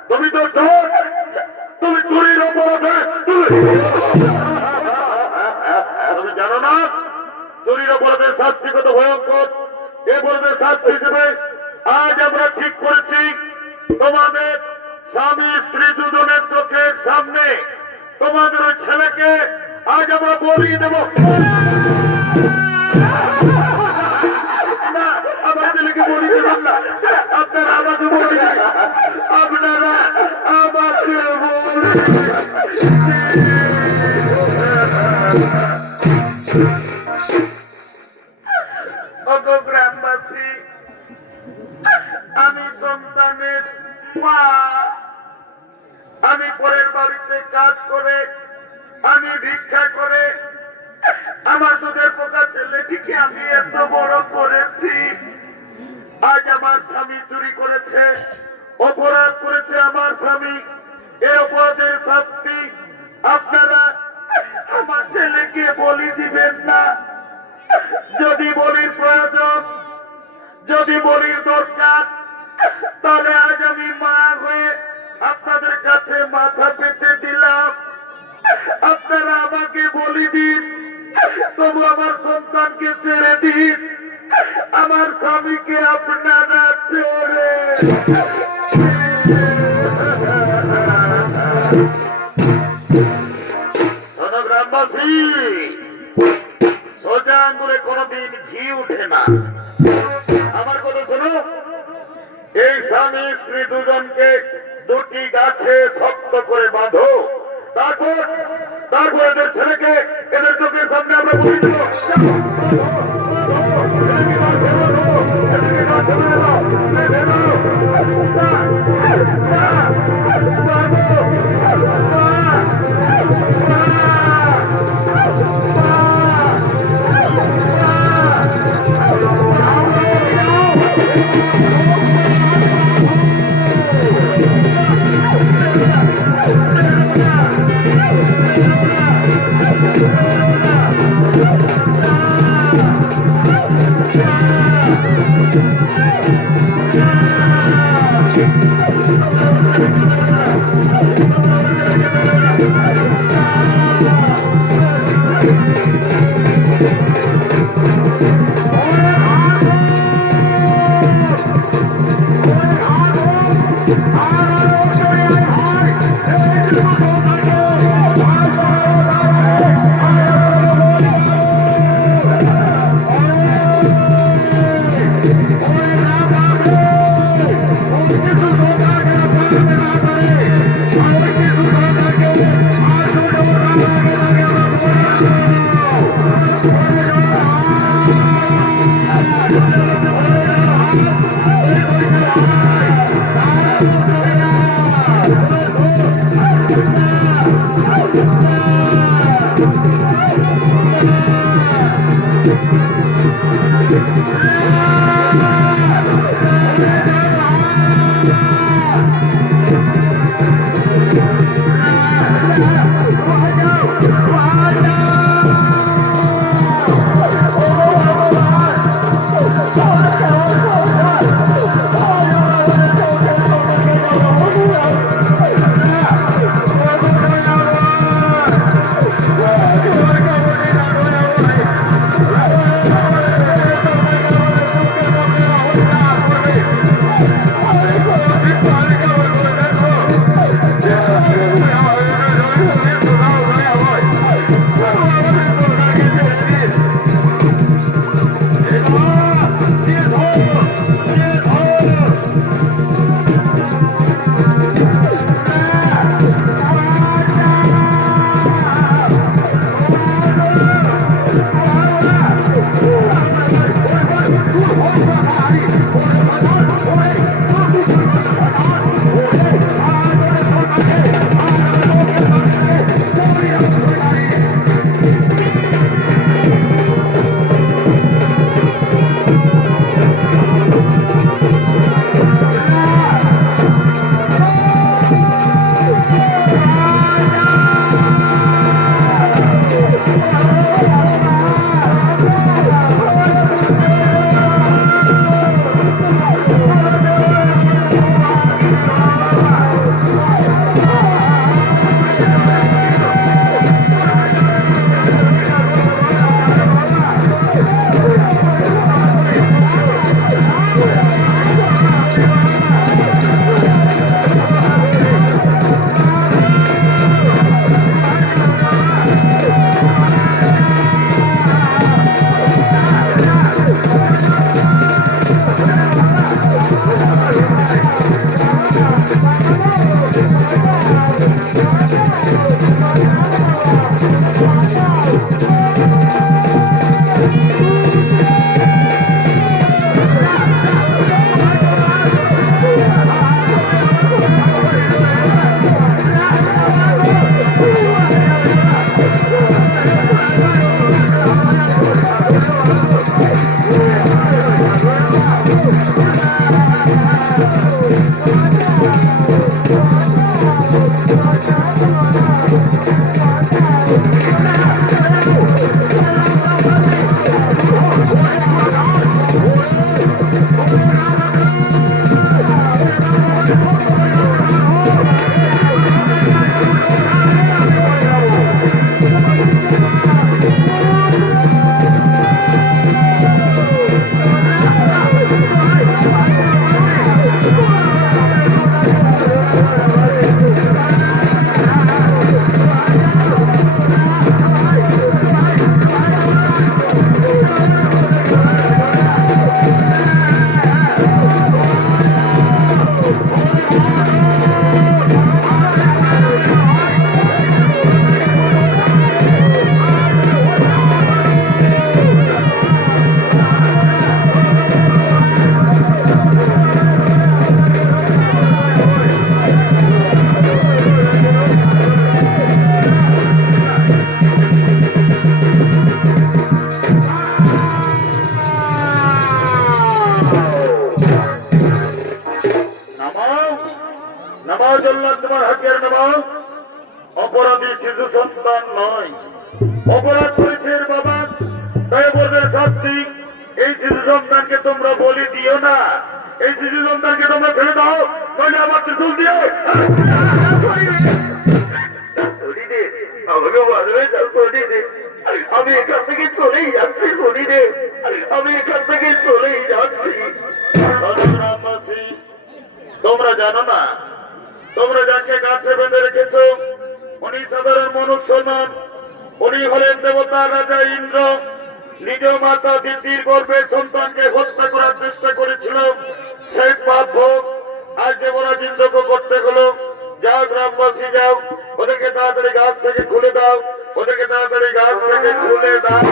তুমি তো চোর, তুমি চুরির অপরাধে তুমি জানো না চুরির অপরাধের শাস্তি কত ভয়ঙ্কর। এ বলবে শাস্তি হিসেবে আজ আমরা ঠিক করেছি তোমাদের স্বামী স্ত্রী দুজনের চোখের সামনে তোমাদের ওই ছেলেকে আজ আমরা বলিয়ে দেব। না, আমার ছেলেকে বলিয়ে দেবেন না, আপনারা আমাকে বলিয়ে আপনারা আমাকে গ্রামবাসী, আমি সন্তানের মা। আমি পরের বাড়িতে কাজ করে, আমি ভিক্ষা করে আমার দুধের পোকা ছেলেটিকে আমি এত বড় করেছি। আজ আমার স্বামী চুরি করেছে, অপরাধ করেছে আমার স্বামী। এই অপরাধের শাস্তি আপনারা আমার ছেলেকে বলি দিবেন না। যদি বলির প্রয়োজন, যদি বলির দরকার, তাহলে আজ আমি মা হয়ে আপনাদের কাছে মাথা পেতে দিলাম। আপনারা আমাকে বলি দিন, তবু আমার সন্তানকে ছেড়ে দিন, আমার স্বামীকে আপনারা ছেড়ে। গ্রামবাসী, সোজা আঙ্গুলে কোনদিন ঘি উঠে না। আমার কথা শোনো, এই স্বামী স্ত্রী দুজনকে দুটি গাছে শক্ত করে বাঁধো। তারপর এদের ছেলেকে এদের চোখের সামনে আমরা বলি দেব। নামাও জল্লাদ তোমার হাতিয়ার নামাও। অপরাধী শিশু সন্তান নয়, অপরাধ করেছে এর বাবা, তাই বলবে শাস্তি। এই শিশু সন্তানকে তোমরা বলি দিও না, এই শিশু সন্তানকে তোমরা ছেড়ে দাও, নইলে আমার ত্রিশূল দিয়ে আমাকে মারবে। আমি এখান থেকে চলেই যাচ্ছি, শুনি রে, আমি এখান থেকে চলেই যাচ্ছি। গ্রামবাসী, তোমরা জানো না, তোমরা যাকে গাছে বেঁধে রেখেছ উনি সাধারণ মনুষ্য নন, উনি হলেন দেবতা রাজা ইন্দ্র। নিজ মাতা দিদির গর্ভে সন্তানকে হত্যা করার চেষ্টা করেছিল, সেই পাপ ভোগ আজ দেবরাজ ইন্দ্রকে করতে হলো। যাও গ্রামবাসী যাও, ওদেরকে তাড়াতাড়ি গাছ থেকে খুলে দাও, ওদেরকে তাড়াতাড়ি গাছ থেকে খুলে দাও।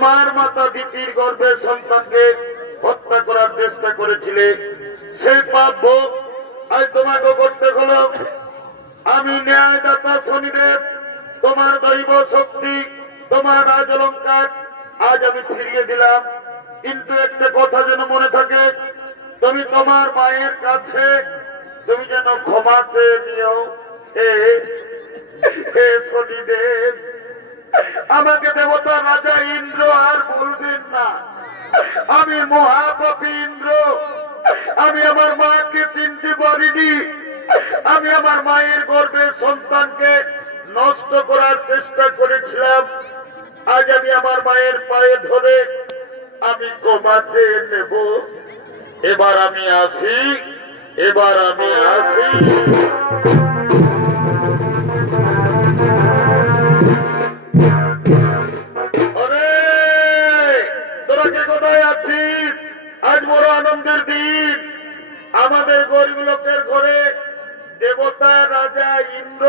তোমার মাতা দিদির গর্ভে সন্তানকে হত্যা করার চেষ্টা করেছিলে, সেই পাপ ভোগ আজ তোমাকে করতে হলো। আমি ন্যায়দাতা শনিদেব, তোমার দৈব শক্তি, তোমার রাজ অলঙ্কার আজ আমি ফিরিয়ে দিলাম। কিন্তু একটা কথা যেন মনে থাকে, তুমি তোমার মায়ের কাছে তুমি যেন ক্ষমা চেয়ে নিও। হে শনিদেব, আমাকে দেবতা রাজা ইন্দ্র আর বলবেন না। আমি মহাপাপী ইন্দ্র, আমি আমার মাকে চিনতে পারিনি। আমি আমার মায়ের গর্ভে সন্তানকে নষ্ট করার চেষ্টা করেছিলাম। আজ আমি আমার মায়ের পায়ে ধরে আমি ক্ষমা চেয়ে নেব। এবার আমি আসি, এবার আমি আসি। তোরা কে কোথায় আছিস? আজ বড় আনন্দের দিন। আমাদের গরিব লোকের ঘরে দেবতা রাজা ইন্দ্র,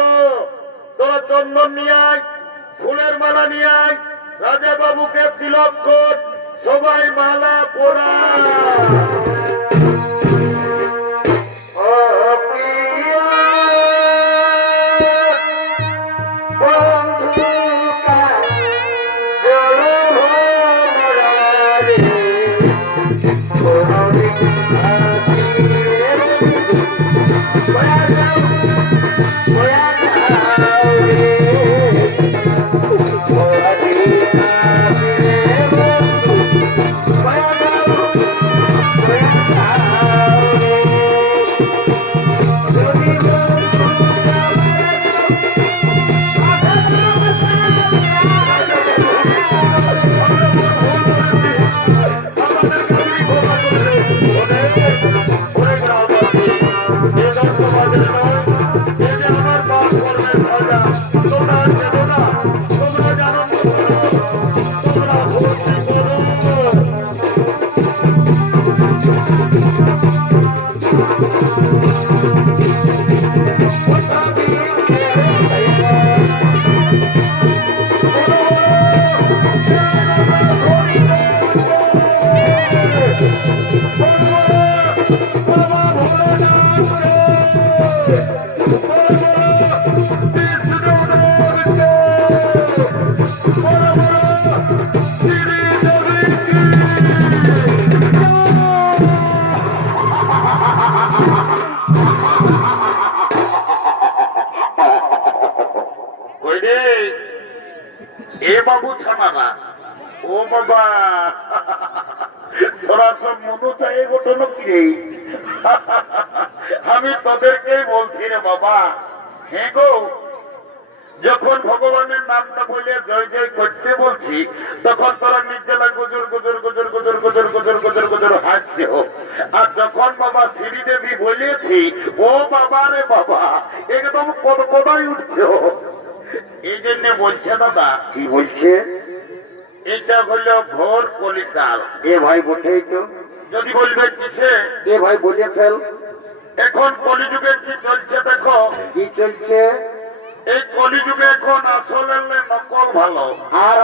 তোরা চন্দন নিয়ে আয়, ফুলের মালা নিয়ে আয়, রাজা বাবুকে তিলক কর, সবাই মালা পরা। এ বাবু ছানা, ও বাবা, তোরা সব মনু চাই ঘটনা কি? আমি তোদেরকেই বলছি রে বাবা। হ্যাঁ গো, যখন ভগবানের নামটা বলে জয় জয় করতে বলছি, তখন তোরা নিজেরা গুজর গুজর গুজর গুজর গুজর গুজর গুজর গুজর হাসছে। আর যখন বাবা শ্রীদেবী বলেছি, ও বাবা রে বাবা, একদম কোথায় উঠছে। এই জন্য বলছে দাদা। কি বলছে? এটা হলো ঘোর কলিকাল। এ ভাই বটেই তো। যদি বলবে কিসে? এ ভাই বলে ফেল। এখন কলিযুগে কি চলছে দেখো। কি চলছে? এই কলিযুগে এখন আসলে নকল ভালো, আর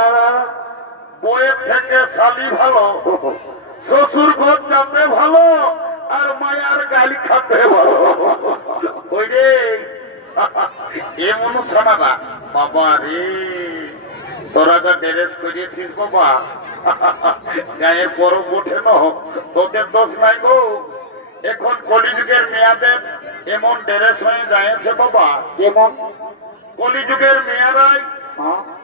বইয়ের থেকে শালি ভালো, শ্বশুর ঘর যাতে ভালো, আর মায়ার গালি খাতে ভালো। ওই রে এমন ছাড়া না বাবা রে, তোরা যা ড্রেস করিয়েছিস বাবা, গায়ে পরব ওঠে না, তোদের দোষ নাই গো। এখন কলিযুগের মেয়াদের এমন ড্রেস হয়ে যায়ছে বাবা। যেমন কলিযুগের মেয়েরাই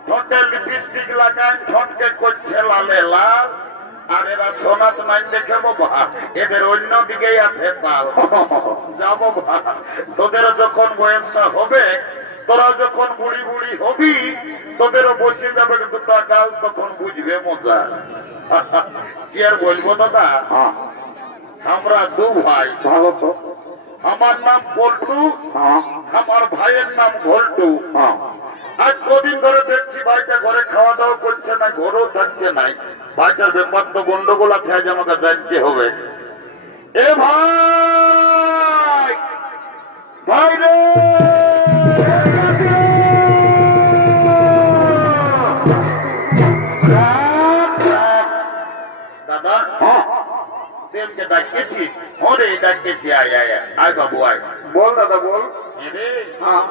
ঠোঁটে লিপস্টিক লাগায়, ঠোঁটকে করছে লালে লাল, আর এরা সোনাত নাই দেখে বাবা, এদের অন্য দিকেই আছে তাল। যা বাবা, তোদের যখন বয়সটা হবে, তোরা যখন বুড়ি বুড়ি হবি, তোদেরও বসে যাবে দুটা গাল, তখন বুঝবে মজা। কি আর বলবো দাদা, আমরা দু ভাই। আমার নাম পল্টু, আমার ভাইয়ের নাম ঘোল্টু। আজ কদিন ধরে দেখছি ভাইটা ঘরে খাওয়া দাওয়া করছে না, ঘরেও থাকছে নাই। ভাইটার ব্যাপার তো গন্ডগোল আছে, আজ আমাকে জানতে হবে। এ ভাই, ভাই রে, রাত তেমকে ডাকিয়েছিস? ওরে ডাকিয়েছি, আয় আয় আয়, আয় বাবু আয়। বল দাদা বল। এরে হ্যাঁ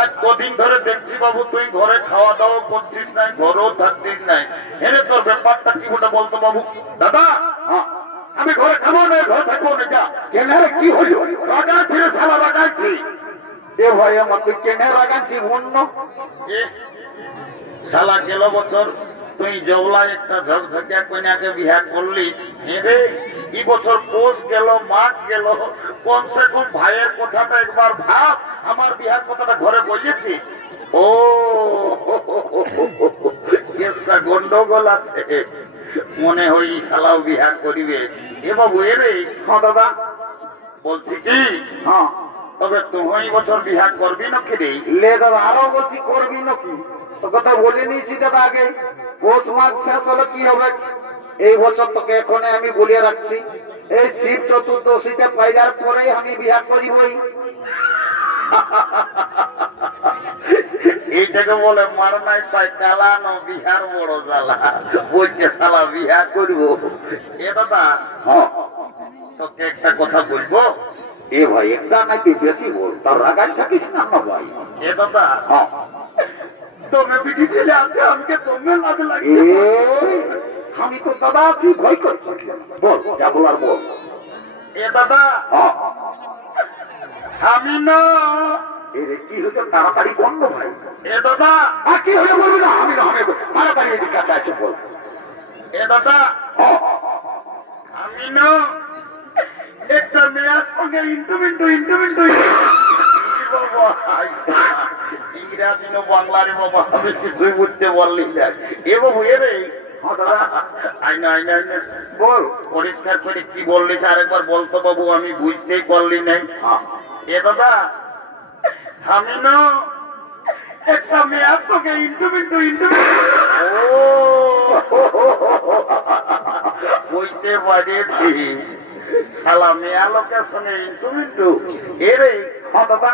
আজ কদিন ধরে দেখছি বাবু তুই ঘরে খাওয়া দাওয়া করছিস নাই, ঘরেও থাকছিস নাই। এরে তোর ব্যাপারটা কি ওটা বলতো বাবু। দাদা, হ্যাঁ আমি ঘরে খাবো না, ঘরে থাকবো না। যা কেন রে, কি হইল? রাগাচ্ছি রে শালা, রাগাচ্ছি। এ ভাই আমার, তুই কেন রাগাচ্ছি? অন্য এ শালা গেল বছর তুই জবলা একটা ঝকঝকিয়া কন্যাকে বিয়া করলিস। এরে এই বছর পোষ গেল, মাঘ গেল, কমসে কম ভাইয়ের কথাটা একবার ভাব। আমার বিহার কথাটা ঘরে বলেছি। ও কেসটা গন্ডগোল আছে, মনে হয় শালাও বিহা করিবে। এ বাবু এরে। হ্যাঁ দাদা বলছি কি, হ্যাঁ তবে তুই বছর বিহা করবি নাকি রে? লে দাদা, আরো বলছি করবি নাকি? তো কথা বলে নিয়েছি দাদা আগে। পৌষ মাস শেষ হলে কি হবে? এই বছর তোকে এখন আমি বলিয়ে রাখছি, এই শিব চতুর্দশীতে পাইলার পরেই আমি বিয়া করিবই। এইটাকে বলে মার নাই পাই কালানো, বিহার বড় জ্বালা। বলছে শালা বিহা করবো। এ দাদা, হ্যাঁ তোকে একটা কথা বলবো। এ ভাই, একটা নাকি বেশি বল, তার রাগাই থাকিস না না ভাই। এ দাদা, হ্যাঁ তোমরা বিধি ছেলে আছে, আমাকে তোমরা লাজ এ লাগে। আমি তো দাদা আছি, ভয় করছি। বল, যা বলার বল। এ দাদা, হ্যাঁ আমি না। এরে কি হচ্ছে, তাড়াতাড়ি বন্ধ ভাই। এ দাদা, আর কি হয়ে বলবি না? আমি না, আমি তাড়াতাড়ি এদিকে কাছে আসে বল। এ দাদা, হ্যাঁ আমি না একটা মেয়ের সঙ্গে ইন্টুমিন্টু ইংরাজি না বাংলারে বাবা, আমি কিছুই বুঝতে পারলি না। এ বাবু এরে। হ্যাঁ দাদা আইনা আইনা আইনা বল। পরিষ্কার করে কি বললিস আরেকবার বলতো বাবু, আমি বুঝতেই পারলি নাই। হ্যাঁ এ দাদা, আমি না একটা মেয়ের সঙ্গে ইন্টুমিন্টু ও বুঝতে পারিয়েছি। শালা মেয়া লোকের সঙ্গে ইন্টুমিন্টু এরে। হ্যাঁ দাদা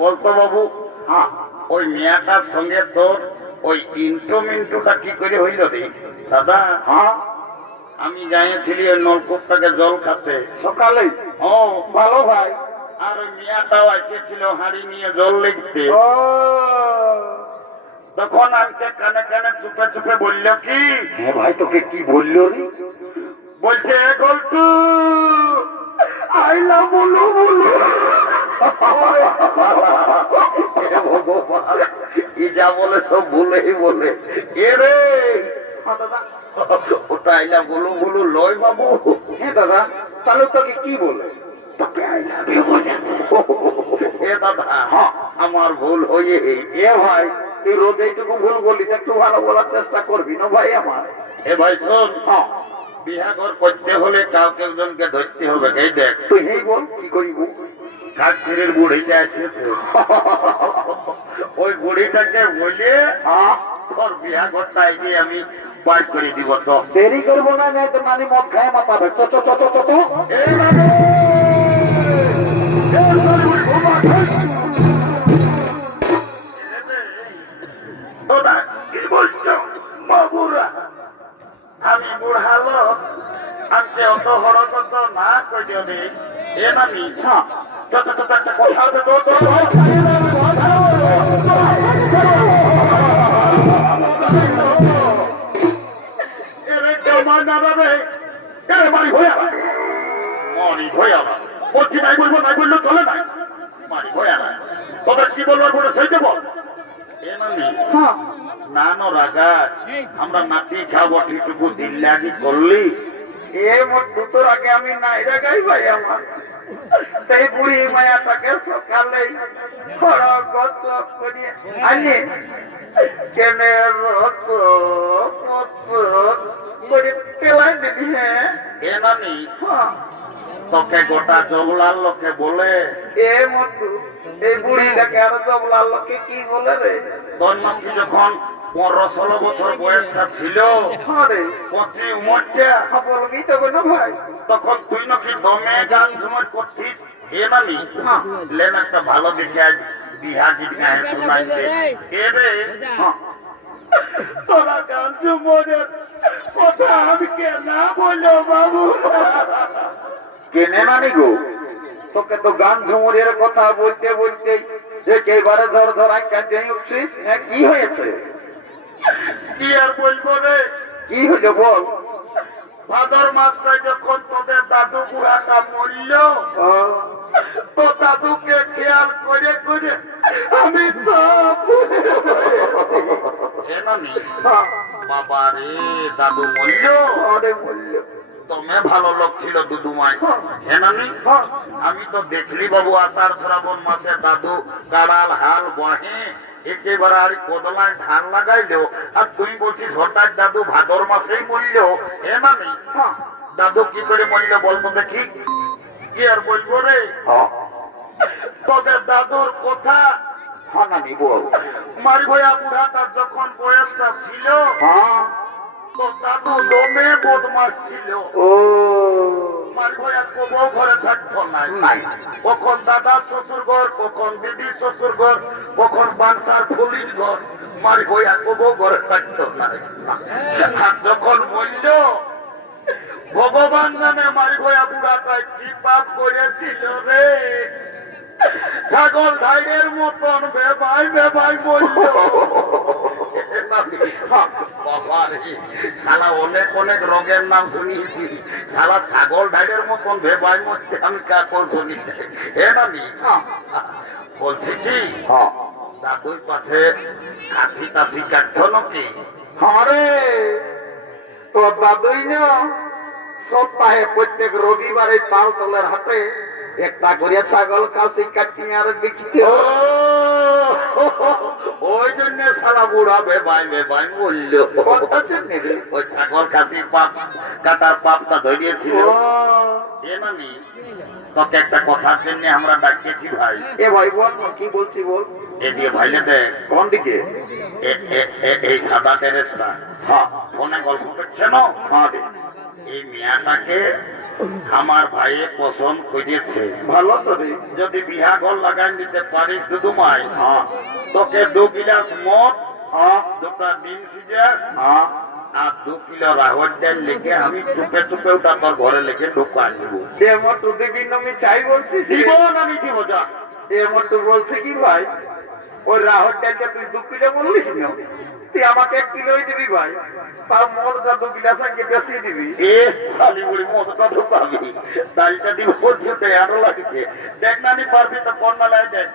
বলতো বাবু, হ্যাঁ ওই মেয়াটার সঙ্গে তোর ওই ইন্টুমিন্টুটা কি করে হইল রে? দাদা, হ্যাঁ আমি যাইছিলি ওই নলকূপটাকে জল খাতে সকালে। ও ভালো ভাই। আর ওই মেয়াটাও এসেছিল হাঁড়ি নিয়ে জল লিখতে। ও তখন আমাকে কানে কানে চুপে চুপে বলল কি, হ্যাঁ ভাই, তোকে কি বললো রে? বলছে গল্টু আইলা বলো বলো। ই যা বলে সব ভুলেই বলে। এ রে হ্যাঁ দাদা। ওটা আইলা বলু বলু লয় বাবু। হ্যাঁ দাদা, তাহলে তোকে কি বলে? তোকে আই লাভ ইউ বলে। এ দাদা, হ্যাঁ আমার ভুল হয়ে। এ ভাই, তুই রোজ এইটুকু ভুল বলিস, একটু ভালো বলার চেষ্টা করবি না ভাই আমার। এ ভাই শোন, হ্যাঁ বিহা ঘর করতে হলে কাউকে একজনকে ধরতে হবে। এই দেখ, তুই এই বল, কি করিব? কাশ্মীরের বুড়িটা এসেছে, ওই বুড়িটাকে বলে হ্যাঁ তোর বিহা ঘরটা এগিয়ে আমি পার করে দিব। তো দেরি করবো না, নাই তো নানি মদ খায় মা পাবে। তো তো তো তো তো তো এই নানি, তোরা কি বলছো বাবুরা? আমি বুড়ালো, আমি অত হরকত না করিও রে। এ নামি, হ্যাঁ যত যত একটা কথা আছে তো তো এরে কেউ মার না দেবে। এরে বাড়ি হয়ে আবার মরি হয়ে আবার বলছি, নাই বলবো, নাই বললো চলে নাই। মারি হয়ে আবার তোদের কি বলবার বলে সেইটা বল। এ নামি, হ্যাঁ না নো রাগা, আমরা নাতি খাবো ঠিকটুকু দিল্লাগি করলি। এ মোট দুটোর আগে আমি নাই রাগাই ভাই আমার। তাই বুড়ি মায়াটাকে সকালে হরগত করিয়ে আনি কেনে রত করে পেলাই দিবি। হ্যাঁ এ নানি, হ্যাঁ তোকে গোটা জগলার লোকে বলে এ মটু, এই বুড়িটাকে আর জবলার লোকে কি বলে রে? তোর নাকি যখন 15-16 বছর বয়সটা ছিল, হ্যাঁ রে, 25 উমরটা, বলবি তবে না ভাই। তখন তুই নাকি দমে গান সময় করছিস। এ নানি, হ্যাঁ লেন একটা ভালো দেখে আজ বিহা গীত গায়ে শোনাইছে। এ রে, হ্যাঁ তোরা কাঞ্চু মনের কথা আমি কে না বললো বাবু। কেনে নানি গো, তোকে তো গান ঝুমুরের কথা বলতে বলতে একেবারে ধর ধরাই কাঁদে উঠছিস। হ্যাঁ, কি হয়েছে? কি আর বলবো রে, কি হলো বল। ভাদর মাসটায় যখন তোদের দাদু বুড়াটা মরল, ও, তো দাদুকে খেয়াল করে করে আমি সব ভুলে গেছি। হ্যাঁ, বাবা রে, দাদু মরল। আরে বলল। তোমে ভালো লোক ছিল দুদুমাই। হ্যাঁ নানি, হ্যাঁ, আমি তো দেখলি বাবু আষাঢ় শ্রাবণ মাসে দাদু কাড়াল হাল বহে একেবারে আর কোদলায় ধান লাগাইলো, আর তুই বলছিস হঠাৎ দাদু ভাদর মাসেই মরল। হ্যাঁ নানি, হ্যাঁ, দাদু কি করে মরল বলতো দেখি। কি আর বলবো রে, হ্যাঁ, তোদের দাদুর কথা। হ্যাঁ নানি বল। মারি ভয়া বুড়াটার যখন বয়সটা ছিল, হ্যাঁ, তো দাদু দমে বদমাস ছিল। ও, মারি ভয়া কোবো ঘরে থাকতো না। নাই, কখন দাদা শ্বশুর ঘর, কখন দিদি শ্বশুর ঘর, কখন বাংসার ফুলির ঘর, মারি ভয়া কোবো ঘরে থাকতো না। আর যখন মরল, ভগবান নামে মারি ভয়া বুড়াটায় কি পাপ করেছিল রে, ছাগল ধাইয়ের মতন বেবাই বেবাই মরল। বাবা রে, শালা অনেক অনেক রোগের নাম শুনিয়েছি, শালা ছাগল ঢাইয়ের মতন ভেবাই মরছে আমি কাকল শুনি। হে নানি, বলছি কি হ্যাঁ, দাদুর কাছে কাশি টাশি কাটছো নাকি? হ্যাঁ রে, তোর দাদুই না সপ্তাহে প্রত্যেক রবিবারে তালতলার হাটে একটা করে ছাগল কাশি কাটিয়ে আর বিক্রি ও, ওই জন্য শালা বুড়া বেবাই বেবাই বলল। ওই ছাগল কাশি পাপ কাটার পাপটা ধরিয়েছিল। এ নানি, তোকে একটা কথার জন্য আমরা ডাকিয়েছি ভাই। এ ভাই বল না, কি বলছি বল। এ দিয়ে ভাইলে দেখ, কোন দিকে? এই সাদা টেরেসটা। হ্যাঁ, ফোনে গল্প করছে না, হ্যাঁ রে, এই মেয়াটাকে আমার ভাইয়ে পছন্দ করেছে। ভালো তো রে। যদি বিহা ঘর লাগাই নিতে পারিস দুদুমাই, হ্যাঁ, তোকে 2 গিলাস মদ, হ্যাঁ, 2টা ডিম সিজা হ্যাঁ, আর 2 কিলো রাহর ডাল লিখে আমি চুপে চুপে ওটা তোর ঘরে লিখে ঢুকাই দিব। সে মতো দিবি নমি চাই বলছিস রে। জীবন আমি দিব যা। এ মতো বলছে কি ভাই, ওই রাহর ডালটা তুই 2 কিলো বললিস না, তুই আমাকে 1 কিলোই দিবি ভাই, তার মদটা 2 গিলাস আগে বেশি দিবি। এ শালি বুড়ি মদটা ঢুকাবি, ডালটা দিব বলছে আরো লাগছে। দেখ নানি পারবি তো কন্যা লাই দেখ,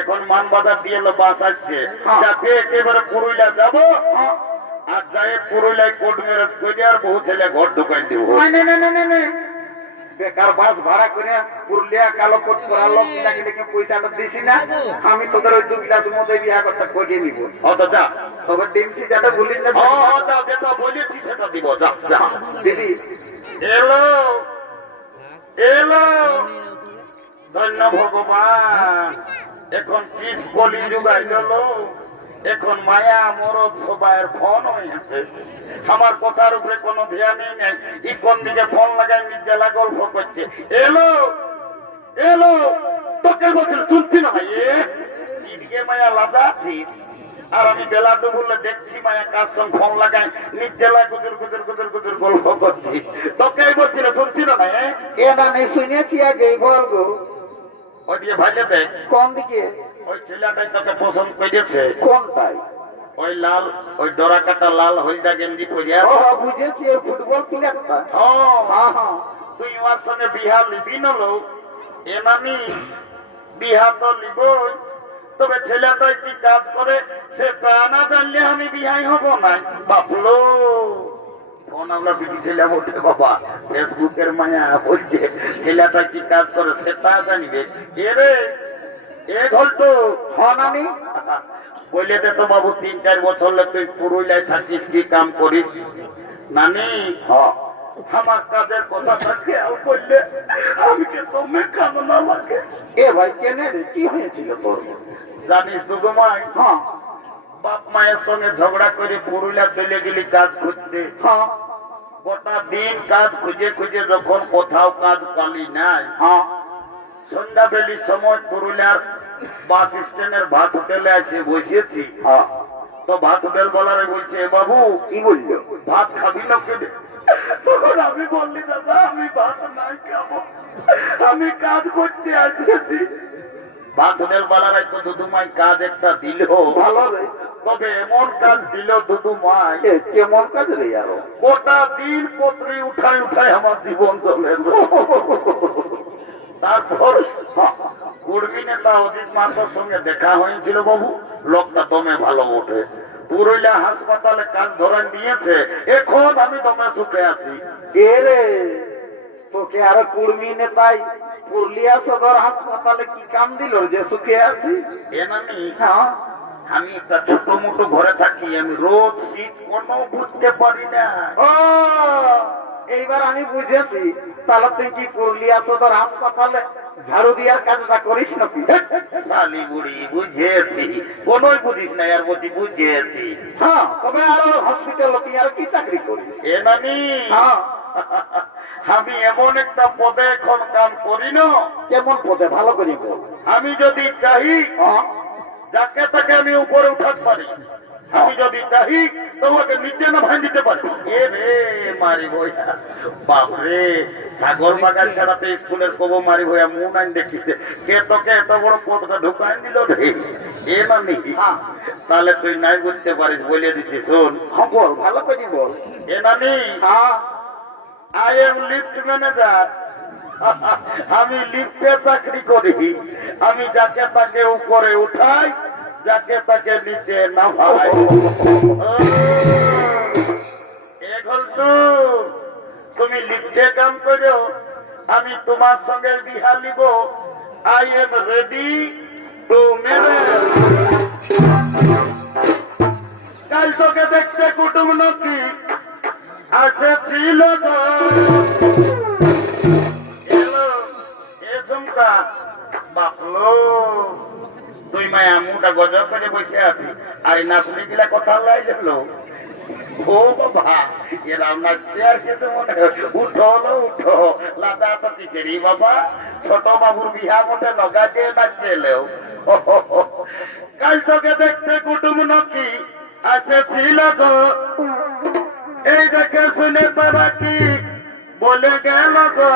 এখন মান বাজার দিয়ে এলো বাস আসছে, যাতে একেবারে পুরুলিয়া যাবো, আর যাই পুরুলিয়ায় কোট মেরে করে আর বহু ছেলে ঘর ঢুকাই দিব। বেকার বাস ভাড়া করে পুরুলিয়া কালো কোট করা লোক কিনাকে দেখে পয়সাটা দিছি না, আমি তোদের ওই 2 গিলাস মধ্যে বিয়া করতে করিয়ে নিব। অত যা, তবে ডিমসি যাতে ভুলিস না। যা যেটা বলেছি সেটা দিব, যা যা। দিদি এলো এলো, ধন্য ভগবান, এখন কি কলি যুগাই গেল, এখন মায়া মরদ সবাইয়ের ফোন হয়েছে, আমার কথার উপরে কোনো ধ্যানই নেই, ই কোন দিকে ফোন লাগাই নিজেলা গল্প করছে। এলো এলো, তোকে বলছিল শুনছি না ভাই, এদিকে মায়া লাদা আছিস, আর আমি বেলা দুপুরে দেখছি মায়া কার সঙ্গে ফোন লাগাই নিজেলা গুজুর গুজুর গুজুর গুজুর গল্প করছি, তোকে বলছিল শুনছি না ভাই। এটা নেই শুনেছি আগে, বল গো। ওই দিয়ে ভাইলে দেখ, কোন দিকে? ওই ছেলেটাই তোকে পছন্দ করেছে, কোনটাই? ওই লাল, ওই ডোরা কাটা লাল হলদা গেঞ্জি পরিয়া। ও বুঝেছি, ওই ফুটবল প্লেয়ারটা। হ্যাঁ, হ্যাঁ হ্যাঁ, তুই ওর সঙ্গে বিহা লিবি না লোক? এ নানি, বিহা তো লিবই, তবে ছেলেটাই কি কাজ করে সেটা না জানলে আমি বিহাই হব না। বাপলো ফোন আমরা বিটি ছেলে বলতে বাবা, ফেসবুকের মায়া বলছে ছেলেটা কি কাজ করে সেটা জানিবে। এ রে, এ ঘলটো হনানি বলে দে তো বাবু, 3-4 বছর হলে তুই পুরুলিয়ায় থাকিস, কি কাম করিস? নানি, হ্যাঁ, আমার কাজের কথাটা খেয়াল করলে আমি কে তুমি কামনা লাগে। এ ভাই কেনে রে, কি হয়েছিল তোর? জানিস দুদুমাই, হ্যাঁ বাপ মায়ের সঙ্গে ঝগড়া করে পুরুলিয়া চলে গেলি কাজ খুঁজতে, হ্যাঁ গোটা দিন কাজ খুঁজে খুঁজে যখন কোথাও কাজ পালি নাই, হ্যাঁ, সন্ধ্যাবেলির সময় পুরুলিয়ার বাস স্ট্যান্ডের ভাত হোটেলে এসে বসেছি, হ্যাঁ, তো ভাত বেল বলারে বলছে, বাবু কি বললো? ভাত খাবি না কেটে? তখন আমি বললি, দাদা আমি ভাত নাই খাবো, আমি কাজ করতে আসছি। ভাত বেল বলারে তো দুদু মাই কাজ একটা দিল, ভালো রে। তবে এমন কাজ দিল দুদু মাই, এ, কেমন কাজ রে আরো? গোটা দিন পত্রী উঠাই উঠাই আমার জীবন চলে। তারপর কুর্মী নেতা অজিত মাহাতোর সঙ্গে দেখা হয়েছিল বাবু, লোকটা দমে ভালো ওঠে, পুরুলিয়া হাসপাতালে কাজ ধরে নিয়েছে, এখন আমি দমে সুখে আছি। এ রে, তোকে আরো কুর্মী নেতাই পুরুলিয়া সদর হাসপাতালে কি কাম দিল যে সুখে আছি? এ নানি, হ্যাঁ, আমি একটা ছোট মোটো ঘরে থাকি, আমি রোদ শীত কোনো বুঝতে পারি না। ও এইবার আমি বুঝেছি, তাহলে তুই কি পুরুলিয়া সদর হাসপাতালে ঝাড়ু দিয়ার কাজটা করিস নাকি? শালি বুড়ি, বুঝেছি, কোনোই বুঝিস না আর বলছি বুঝেছি। হ্যাঁ, তবে আরো হসপিটাল তুই আর কি চাকরি করিস? এ নানি, হ্যাঁ, আমি এমন একটা পদে এখন কাম করি না, কেমন পদে ভালো করি বল। আমি যদি চাহি হ্যাঁ, যাকে তাকে আমি উপরে উঠাতে পারি, আমি যদি চাহি তোমাকে নিচে না ভাই দিতে পারি। এ রে মারি ভইয়া, বাপরে, সাগর বাগান ছাড়াতে স্কুলের কব মারি ভইয়া মুখ আইন দেখিছে, কে তোকে এত বড় পদটা ঢুকাই দিল রে? এ নানি, হ্যাঁ, তাহলে তুই নাই বুঝতে পারিস, বলে দিচ্ছি শোন। হ্যাঁ, বল ভালো করি বল। এ নানি, হ্যাঁ, আই এম লিফট ম্যানেজার, আমি লিফটে চাকরি করি, আমি যাকে তাকে উপরে উঠাই, যাকে তাকে নিচে নামাই। এখন তো তুমি লিফটে কাম করো, আমি তোমার সঙ্গে বিহা নিব। I am ready to marriage. কাল তোকে দেখতে কুটুম নাকি আসেছিল গো। এলো, এ ঝুমকা, বাপলো, তুই মায়া মুটা গজব করে বসে আছি, আর এই নাচনি গিলা কথা লাই গেল। ও বাবা, এরাম নাচতে আসে তো মনে হয়। উঠো লো উঠো, লাদা তো কিচেরি বাবা, ছোট বাবুর বিহা মোটে লগা দিয়ে নাচতে এলেও। কাল তোকে দেখতে কুটুম নাকি আসেছিল গো, এই দেখে শুনে তারা কি বলে গেল গো।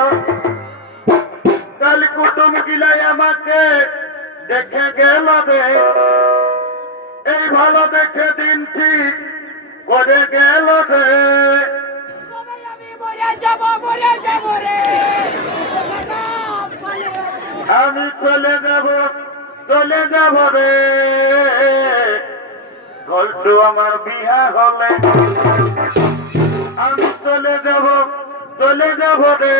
কাল কুটুম গিলাই আমাকে দেখে গেল রে, এই ভালো দেখে দিন ঠিক করে গেল রে। আমি চলে যাব রে, ঘন্টু আমার বিহা হলে আমি চলে যাব রে,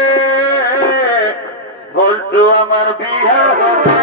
ঘন্টু আমার বিহা হলে।